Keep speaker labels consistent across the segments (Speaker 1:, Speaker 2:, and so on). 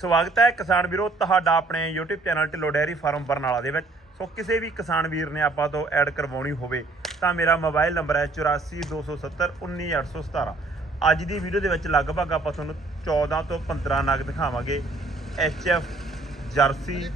Speaker 1: ਸਵਾਗਤ ਹੈ ਕਿਸਾਨ ਵੀਰੋ, ਤੁਹਾਡਾ ਆਪਣੇ YouTube channel Dhillon dairy farm Barnala ਦੇ ਵਿੱਚ। ਸੋ ਕਿਸੇ ਵੀ ਕਿਸਾਨ ਵੀਰ ਨੇ ਆਪਾਂ ਤੋਂ ਐਡ ਕਰਵਾਉਣੀ ਹੋਵੇ, ਤਾਂ ਮੇਰਾ ਮੋਬਾਈਲ ਨੰਬਰ ਹੈ 8427191817 ਅੱਜ ਦੀ ਵੀਡੀਓ ਦੇ ਵਿੱਚ ਲਗਭਗ ਆਪਾਂ ਤੁਹਾਨੂੰ 14 ਤੋਂ 15 ਨਗ ਦਿਖਾਵਾਂਗੇ। ਐਚਐਫ, ਜਰਸੀ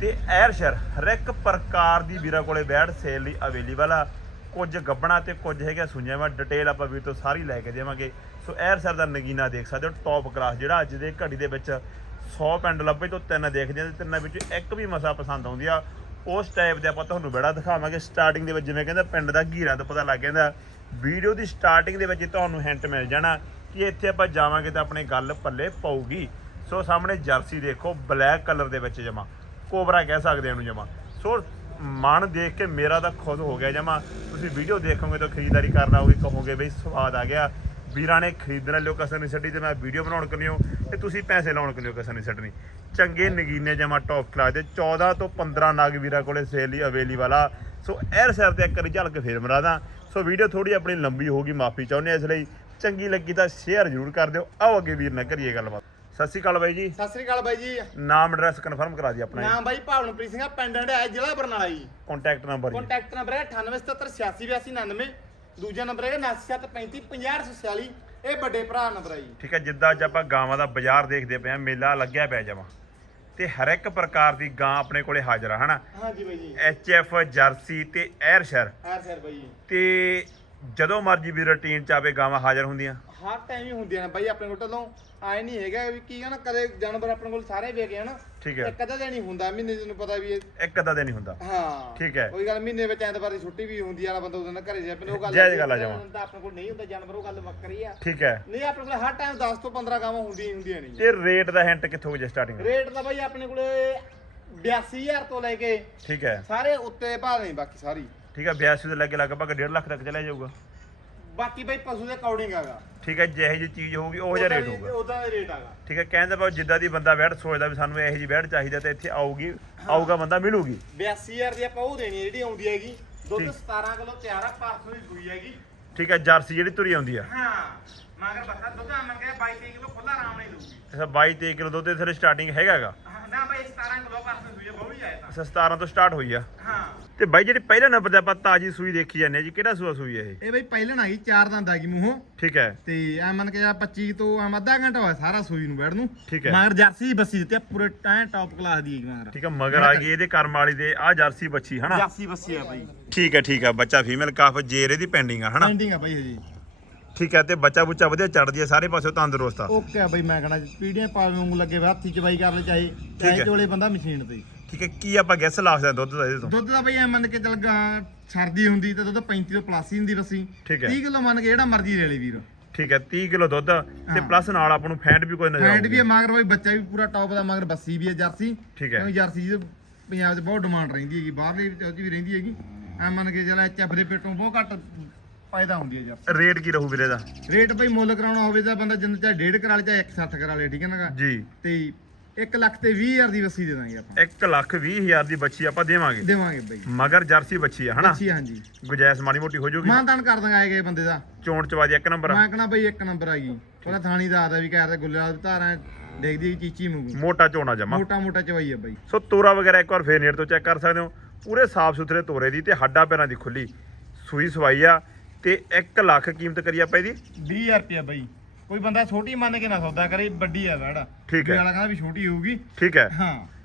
Speaker 1: ਤੇ ਐਰਸ਼ਰ, ਹਰ ਇੱਕ ਪ੍ਰਕਾਰ ਦੀ ਵੀਰਾਂ ਕੋਲੇ ਬੈੜ ਸੇਲ ਲਈ ਅਵੇਲੇਬਲ ਆ। ਕੁਝ ਗੱਬਣਾ ਤੇ ਕੁਝ ਹੈਗਾ ਸੁਣਿਆ ਮੈਂ ਡਿਟੇਲ ਆਪਾਂ ਵੀਰ ਤੋਂ ਸਾਰੀ ਲੈ ਕੇ ਦੇਵਾਂਗੇ। ਸੋ ਐਰਸ਼ਰ ਦਾ ਨਗੀਨਾ ਦੇਖ ਸਕਦੇ ਹੋ ਟੌਪ ਕਲਾਸ ਜਿਹੜਾ ਅੱਜ ਦੇ ਘੜੀ ਦੇ ਵਿੱਚ 100 ਪਿੰਡ ਲੱਭੇ ਤੋਂ ਤਿੰਨ ਦੇਖਦੇ ਆ ਤੇ ਤਿੰਨਾਂ ਵਿੱਚੋਂ ਇੱਕ ਵੀ ਮਸਾ ਪਸੰਦ ਆਉਂਦੀ ਆ। ਉਸ ਟਾਈਪ ਦੇ ਆਪਾਂ ਤੁਹਾਨੂੰ ਬੜਾ ਦਿਖਾਵਾਂਗੇ। ਸਟਾਰਟਿੰਗ ਦੇ ਵਿੱਚ ਜਿਵੇਂ ਕਹਿੰਦਾ, ਪਿੰਡ ਦਾ ਘੀਰਾ ਤੋਂ ਪਤਾ ਲੱਗ ਜਾਂਦਾ। ਵੀਡੀਓ ਦੀ ਸਟਾਰਟਿੰਗ ਦੇ ਵਿੱਚ ਤੁਹਾਨੂੰ ਹਿੰਟ ਮਿਲ ਜਾਣਾ ਕਿ ਇੱਥੇ ਆਪਾਂ ਜਾਵਾਂਗੇ ਤਾਂ ਆਪਣੇ ਗੱਲ ਪੱਲੇ ਪਊਗੀ। ਸੋ ਸਾਹਮਣੇ ਜਰਸੀ ਦੇਖੋ ਬਲੈਕ ਕਲਰ ਦੇ ਵਿੱਚ ਜਮਾ। ਕੋਬਰਾ ਕਹਿ ਸਕਦੇ ਆ ਇਹਨੂੰ ਜਮਾ। ਸੋ ਮਨ ਦੇਖ ਕੇ ਮੇਰਾ ਤਾਂ ਖੁਦ ਹੋ ਗਿਆ ਜਮਾ। ਤੁਸੀਂ ਵੀਡੀਓ ਦੇਖੋਗੇ ਤਾਂ ਖਰੀਦਦਾਰੀ ਕਰਨ ਆਓਗੇ, ਕਹੋਗੇ ਬਈ ਸਵਾਦ ਆ ਗਿਆ। ਵੀਰਾਂ ਨੇ ਖਰੀਦਣ ਲਿਓ ਕਸਰ ਨਹੀਂ ਛੱਡੀ ਤੇ ਮੈਂ ਵੀਡੀਓ ਬਣਾਉਣ ਕਲਿਓ ਤੇ ਤੁਸੀਂ ਪੈਸੇ ਲਾਉਣ ਕਲਿਓ ਕਸਰ ਨਹੀਂ ਛੱਡਣੀ। ਚੰਗੇ ਨਗੀਨੇ ਜਮਾ ਟੌਪ ਕਲਾਸ ਦੇ 14 ਤੋਂ 15 ਨਗ ਵੀਰਾਂ ਕੋਲੇ ਸੇਲ ਲਈ ਅਵੇਲੇਬਲ ਆ ਸੋ ਐਰ ਸਰ ਤੇ ਇੱਕ ਵਾਰੀ ਝਲਕ ਫੇਰ ਮਰਾਦਾ ਸੋ ਵੀਡੀਓ ਥੋੜੀ ਆਪਣੀ ਲੰਬੀ ਹੋਊਗੀ ਮਾਫੀ ਚਾਹੁੰਦੇ ਹਾਂ ਇਸ ਲਈ। ਚੰਗੀ ਲੱਗੀ ਤਾਂ ਸ਼ੇਅਰ ਜ਼ਰੂਰ ਕਰ ਦਿਓ। ਆਓ ਅੱਗੇ ਵੀਰ ਨਾਲ ਕਰੀਏ ਗੱਲਬਾਤ। ਸਤਿ ਸ਼੍ਰੀ ਅਕਾਲ ਬਾਈ ਜੀ।
Speaker 2: ਸਤਿ ਸ੍ਰੀ ਅਕਾਲ ਬਾਈ ਜੀ।
Speaker 1: ਨਾਮ ਐਡਰੈਸ ਕਨਫਰਮ ਕਰਾ ਦਿਓ ਆਪਣਾ
Speaker 2: ਨਾਮ ਬਾਈ ਭਾਵਨਪ੍ਰੀਤ ਸਿੰਘ ਪਿੰਡ ਹੰਡਾਇਆ ਜ਼ਿਲ੍ਹਾ ਬਰਨਾਲਾ ਜੀ।
Speaker 1: ਕੰਟੈਕਟ ਨੰਬਰ ਜੀ।
Speaker 2: ਕੰਟੈਕਟ ਨੰਬਰ ਹੈ 9877868299 ਦੂਜਾ ਨੰਬਰ ਹੈ 97355046 ਇਹ ਵੱਡੇ ਭਰਾ ਨੰਬਰ ਹੈ ਜੀ।
Speaker 1: ਠੀਕ ਹੈ ਜਿੱਦਾਂ ਅੱਜ ਆਪਾਂ ਗਾਵਾਂ ਦਾ ਬਾਜ਼ਾਰ ਦੇਖਦੇ ਪਏ ਆ ਮੇਲਾ ਲੱਗਿਆ ਪਿਆ ਜਮਾ। ਤੇ ਹਰ ਇੱਕ ਪ੍ਰਕਾਰ ਦੀ ਗਾਂ ਆਪਣੇ ਕੋਲੇ ਹਾਜ਼ਰ ਆ ਹਨਾ?
Speaker 2: ਹਾਂਜੀ ਬਾਈ ਜੀ।
Speaker 1: ਐਚ ਐਫ ਜਰਸੀ ਤੇ ਐਰਸ਼ਰ
Speaker 2: ਸਰ ਬਾਈ ਜੀ।
Speaker 1: ਤੇ ਜਦੋਂ ਮਰਜ਼ੀ ਵੀ ਰੁਟੀਨ ਚ ਆਵੇ ਗਾਵਾਂ ਹਾਜ਼ਰ ਹੁੰਦੀਆਂ।
Speaker 2: ਹਰ ਟਾਈਮ ਹੀ ਹੁੰਦੀਆਂ ਨੇ ਬਾਈ ਆਪਣੇ ਕੋਲ ਢੱਲੋਂ ਆਏ ਨਹੀਂ ਹੈਗਾ ਵੀ ਕੀ ਨਾ ਕਦੇ ਜਾਨਵਰ ਆਪਣੇ ਕੋਲ ਸਾਰੇ ਵੇਖੇ ਹਨ।
Speaker 1: ਠੀਕ ਹੈ।
Speaker 2: ਇੱਕ ਅੱਧਾ ਦਿਨ ਹੀ ਹੁੰਦਾ ਮਹੀਨੇ ਤੈਨੂੰ ਪਤਾ ਵੀ ਇਹ
Speaker 1: ਇੱਕ ਅੱਧਾ ਦਿਨ ਨਹੀਂ ਹੁੰਦਾ।
Speaker 2: ਹਾਂ।
Speaker 1: ਠੀਕ ਹੈ।
Speaker 2: ਕੋਈ ਗੱਲ ਮਹੀਨੇ ਵਿੱਚ ਐਤਵਾਰ ਦੀ ਛੁੱਟੀ ਵੀ ਹੁੰਦੀ ਵਾਲਾ ਬੰਦਾ ਉਹਦੇ ਨਾਲ ਘਰੇ ਜਾ ਉਹ ਗੱਲ
Speaker 1: ਜਾਇਜ਼ ਗੱਲ ਆ ਜਮਾਂ।
Speaker 2: ਤਾਂ ਆਪਣੇ ਕੋਲ ਨਹੀਂ ਹੁੰਦਾ ਜਾਨਵਰ ਉਹ ਗੱਲ ਵੱਖਰੀ ਆ।
Speaker 1: ਠੀਕ ਹੈ।
Speaker 2: ਨਹੀਂ ਆਪਣੇ ਕੋਲ ਹਰ ਟਾਈਮ 10 ਤੋਂ 15 ਗਾਵਾਂ ਹੁੰਦੀਆਂ ਹੀ ਹੁੰਦੀਆਂ ਨੇ।
Speaker 1: ਤੇ ਰੇਟ ਦਾ ਹਿੰਟ ਕਿੱਥੋਂ ਜੇ ਸਟਾਰਟਿੰਗ
Speaker 2: ਰੇਟ ਤਾਂ ਬਾਈ ਆਪਣੇ ਕੋਲੇ 82000 ਤੋਂ ਲੈ ਕੇ
Speaker 1: ਠੀਕ ਹੈ।
Speaker 2: ਸਾਰੇ ਉੱਤੇ ਭਾਅ ਨਹੀਂ ਬਾਕੀ ਸਾਰੀ।
Speaker 1: ਠੀਕ ਹੈ 82 ਦੇ ਲੱਗੇ ਲਗਭਗ 1.5 ਲੱਖ ਤੱਕ ਚਲਿਆ ਜਾਊਗਾ।
Speaker 2: ਬਾਕੀ ਬਾਈ ਪਸ਼ੂ ਦੇ ਅਕੋਰਡਿੰਗ ਹੈਗਾ।
Speaker 1: ਠੀਕ ਹੈ ਜਿਹੇ ਜਿਹੀ ਚੀਜ਼ ਹੋਊਗੀ ਉਹ ਜਿਹਾ ਰੇਟ ਹੋਊਗਾ।
Speaker 2: ਉਹਦਾ ਰੇਟ ਹੈਗਾ।
Speaker 1: ਠੀਕ ਹੈ ਕਹਿੰਦੇ ਭਾਵੇਂ ਜਿੱਦਾਂ ਦੀ ਬੰਦਾ ਬੈਠ ਸੋਚਦਾ ਵੀ ਸਾਨੂੰ ਇਹੋ ਜਿਹੀ ਬੈਠ ਚਾਹੀਦਾ ਤੇ ਇੱਥੇ ਆਊਗੀ ਆਊਗਾ ਬੰਦਾ ਮਿਲੂਗੀ।
Speaker 2: 82000 ਦੀ ਆਪਾਂ ਉਹ ਦੇਣੀ ਹੈ ਜਿਹੜੀ ਆਉਂਦੀ ਹੈਗੀ। ਦੁੱਧ
Speaker 1: ਠੀਕ।
Speaker 2: 17 ਕਿਲੋ ਤਿਆਰ ਆ ਪਰਸੋਂ ਦੀ ਸੂਈ ਹੈਗੀ।
Speaker 1: ਠੀਕ ਹੈ ਜਰਸੀ ਜਿਹੜੀ ਤੁਰੀ ਆਉਂਦੀ ਆ।
Speaker 2: ਹਾਂ। ਮਗਰ ਬੱਕਰਾ ਦੁੱਧ ਆ ਮੰਗਿਆ 22 ਕਿਲੋ ਖੁੱਲਾ ਆਰਾਮ ਨਾਲ ਹੀ ਦਊਗੀ।
Speaker 1: ਅੱਛਾ 22 23 ਕਿਲੋ ਦੁੱਧ ਦੇ ਸਟਾਰਟਿੰਗ ਹੈਗਾਗਾ
Speaker 2: ਹਾਂ, ਨਾ ਬਾਈ 17 ਕਿਲੋ ਪਰਸੋਂ ਸੂਈ ਬਹੁਤ ਹੀ ਆਇਆ ਤਾਂ
Speaker 1: ਅੱਛਾ 17 ਤੋਂ ਸਟਾਰਟ ਹੋਈ ਆ।
Speaker 2: ਹਾਂ।
Speaker 1: ਤੇ ਬਾਈ ਜਿਹੜੀ ਪਹਿਲੇ ਨੰਬਰ ਤੇ ਆਪਾਂ ਤਾਜੀ ਸੂਈ ਦੇਖੀ ਜਾਂਦੇ ਜੀ ਕਿਹੜਾ ਸੂਆ ਸੂਈ ਹੈ ਇਹ?
Speaker 2: ਇਹ ਬਾਈ ਪਹਿਲਣ ਆ ਗਈ ਚਾਰ ਦੰਦ ਆ ਗਈ ਮੂੰਹੋਂ।
Speaker 1: ਠੀਕ ਹੈ।
Speaker 2: ਤੇ ਐ ਮੰਨ ਕੇ ਆ 25 ਤੋਂ ਆ ਅੱਧਾ ਘੰਟਾ ਹੋਇਆ ਸਾਰਾ ਸੂਈ ਨੂੰ ਬੈਠ ਨੂੰ।
Speaker 1: ਠੀਕ ਹੈ।
Speaker 2: ਮਗਰ ਜਰਸੀ ਬੱਸੀ ਦਿੱਤੀ ਆ, ਪੂਰੇ ਟਾਂ ਟੌਪ ਕਲਾਸ ਦੀ ਹੈਗੀ ਮਗਰ।
Speaker 1: ਠੀਕ ਹੈ ਮਗਰ ਆ ਗਈ ਇਹਦੇ ਕਰਮ ਵਾਲੀ ਦੇ ਆ ਜਰਸੀ ਬੱਚੀ ਹਨਾ?
Speaker 2: ਜਰਸੀ ਬੱਸੀ ਆ ਬਾਈ।
Speaker 1: ਠੀਕ ਹੈ ਠੀਕ ਹੈ ਬੱਚਾ ਫੀਮੇਲ ਕਾਫ ਜੇਰ ਇਹਦੀ ਪੈਂਡਿੰਗ ਆ ਹਨਾ?
Speaker 2: ਪੈਂਡਿੰਗ ਆ ਬਾਈ ਹਜੀ
Speaker 1: ਠੀਕ ਹੈ ਤੇ ਬੱਚਾ ਬੁੱਚਾ ਵਧੀਆ ਚੜਦੀ ਹੈ ਸਾਰੇ ਪਾਸੇ ਤੰਦਰੁਸਤ ਆ।
Speaker 2: ਓਕੇ ਆ ਬਾਈ ਮੈਂ ਕਹਣਾ ਪੀੜੀਆਂ ਪਾਵੇ ਵਾਂਗੂ ਲੱਗੇ ਵੇ ਹੱਥੀ ਚਵਾਈ ਕਰ ਲੈ। ਚਾਹੇ ਚੋਲੇ ਬੰਦਾ ਮਸ਼ੀਨ ਤੇ।
Speaker 1: ਠੀਕ ਹੈ ਕੀ ਆਪਾਂ ਗੈਸ ਲਾ ਸਕਦੇ ਹਾਂ ਦੁੱਧ ਦਾ ਇਹਦੇ ਤੋਂ?
Speaker 2: ਦੁੱਧ ਦਾ ਬਾਈ ਐ ਮੰਨ ਕੇ ਚੱਲ ਗਾ ਸਰਦੀ ਹੁੰਦੀ ਤਾਂ ਦੁੱਧ 35 ਤੋਂ ਪਲੱਸ ਹੀ ਹੁੰਦੀ
Speaker 1: ਠੀਕ ਹੈ।
Speaker 2: 30 ਕਿਲੋ ਮੰਨ ਕੇ ਜਿਹੜਾ ਮਰਜ਼ੀ ਲੈ ਲਈ ਵੀਰ।
Speaker 1: ਠੀਕ ਹੈ 30 ਕਿਲੋ ਦੁੱਧ ਤੇ
Speaker 2: ਹਾਂ।
Speaker 1: ਪਲੱਸ ਨਾਲ ਆਪਾਂ ਨੂੰ ਫੈਟ ਵੀ ਕੋਈ ਨਜ਼ਰ
Speaker 2: ਫੈਟ ਵੀ ਆ ਮਗਰ ਬਾਈ ਬੱਚਾ ਵੀ ਪੂਰਾ ਟੌਪ ਦਾ ਮਗਰ ਬੱਸੀ ਵੀ ਹੈ ਜਰਸੀ।
Speaker 1: ਠੀਕ ਹੈ।
Speaker 2: ਕਿਉਂਕਿ ਜਰਸੀ ਦੀ ਪੰਜਾਬ 'ਚ ਬਹੁਤ ਡਿਮਾਂਡ ਰਹਿੰਦੀ ਹੈਗੀ ਬਾਹਰਲੇ ਵਿੱਚ ਉਹ 'ਚ ਵੀ ਰਹਿੰਦੀ ਹੈਗੀ। ਐ ਮੰਨ ਕੇ ਚੱਲ ਐਚਐਫ ਦੇ ਪੇਟੋਂ ਬਹੁਤ ਘੱਟ ਪੈਦਾ ਹੁੰਦੀ ਹੈ ਜਰਸੀ।
Speaker 1: ਰੇਟ ਕੀ ਰਹੂ ਵੀਰੇ ਦਾ?
Speaker 2: ਰੇਟ ਬਈ ਮੁੱਲ ਕਰਾਉਣਾ ਹੋਵੇ ਤਾਂ ਬੰਦਾ ਜਿੰਨਾ ਚਾਹੇ 1.5 ਕਰਾ ਲੇ ਚਾਹੇ 160 ਕਰਾ ਲੇ ਠੀਕ ਹੈ ਨਾ
Speaker 1: ਜੀ।
Speaker 2: ਤੇ 1 ਲੱਖ ਤੇ 20 ਹਜ਼ਾਰ ਦੀ ਬੱਸੀ ਦੇ ਦਾਂਗੇ ਆਪਾਂ।
Speaker 1: 1 ਲੱਖ 20 ਹਜ਼ਾਰ ਦੀ ਬੱਚੀ ਆਪਾਂ ਦੇਵਾਂਗੇ।
Speaker 2: ਦੇਵਾਂਗੇ ਬਈ।
Speaker 1: ਮਗਰ ਜਰਸੀ ਬੱਚੀ ਆ ਹਨਾ?
Speaker 2: ਅੱਛੀ ਹਾਂਜੀ।
Speaker 1: ਗੁਜਾਇਸ਼ ਮਾੜੀ ਮੋਟੀ ਹੋ ਜਾਊਗੀ।
Speaker 2: ਮਾਨਤਾਨ ਕਰ ਦਾਂਗੇ ਗਏ ਬੰਦੇ ਦਾ।
Speaker 1: ਚੋਣ ਚਵਾਦੀ ਇੱਕ ਨੰਬਰ
Speaker 2: ਮੈਂ ਕਹਣਾ ਬਈ ਇੱਕ ਨੰਬਰ ਆ ਗਈ। ਉਹਦਾ ਥਾਣੀ ਦਾ ਆਦਾ ਵੀ ਕਹਿ ਰਿਹਾ ਗੁੱਲਿਆਲ ਦੀ ਧਾਰਾਂ ਦੇਖਦੀ ਚੀਚੀ ਮੂੰਗੀ
Speaker 1: ਮੋਟਾ ਝੋਣਾ ਜਮਾ।
Speaker 2: ਮੋਟਾ ਮੋਟਾ ਚਵਾਈ ਆ ਬਈ।
Speaker 1: ਸੋ ਤੋਰਾ ਵਗੈਰਾ ਇੱਕ ਵਾਰ ਫੇਰ ਨੇੜ ਤੋਂ ਚੈੱਕ ਕਰ ਸਕਦੇ ਹੋ। ਪੂਰੇ ਸਾਫ਼ ਸੁਥਰੇ ਤੋਰੇ ਦੀ ਤੇ ਹੱਡਾਂ ਪੈਰਾਂ ਦੀ ਖੁੱਲੀ। ਸੂਈ ਸਵਾਈ ਆ ਤੇ 1 ਲੱਖ ਕੀਮਤ ਕਰੀ ਆਪਾਂ ਇਹਦੀ।
Speaker 2: 20000 ਰੁਪਿਆ ਬਈ। ਕੋਈ ਬੰਦਾ ਛੋਟੀ ਮੰਨ ਕੇ ਨਾ ਸੌਦਾ ਕਰੇ ਵੱਡੀ ਆ ਵੜ
Speaker 1: ਠੀਕ ਹੈ।
Speaker 2: ਵਾਲਾ ਕਹਿੰਦਾ ਵੀ ਛੋਟੀ ਹੋਊਗੀ।
Speaker 1: ਠੀਕ ਹੈ।
Speaker 2: ਹਾਂ।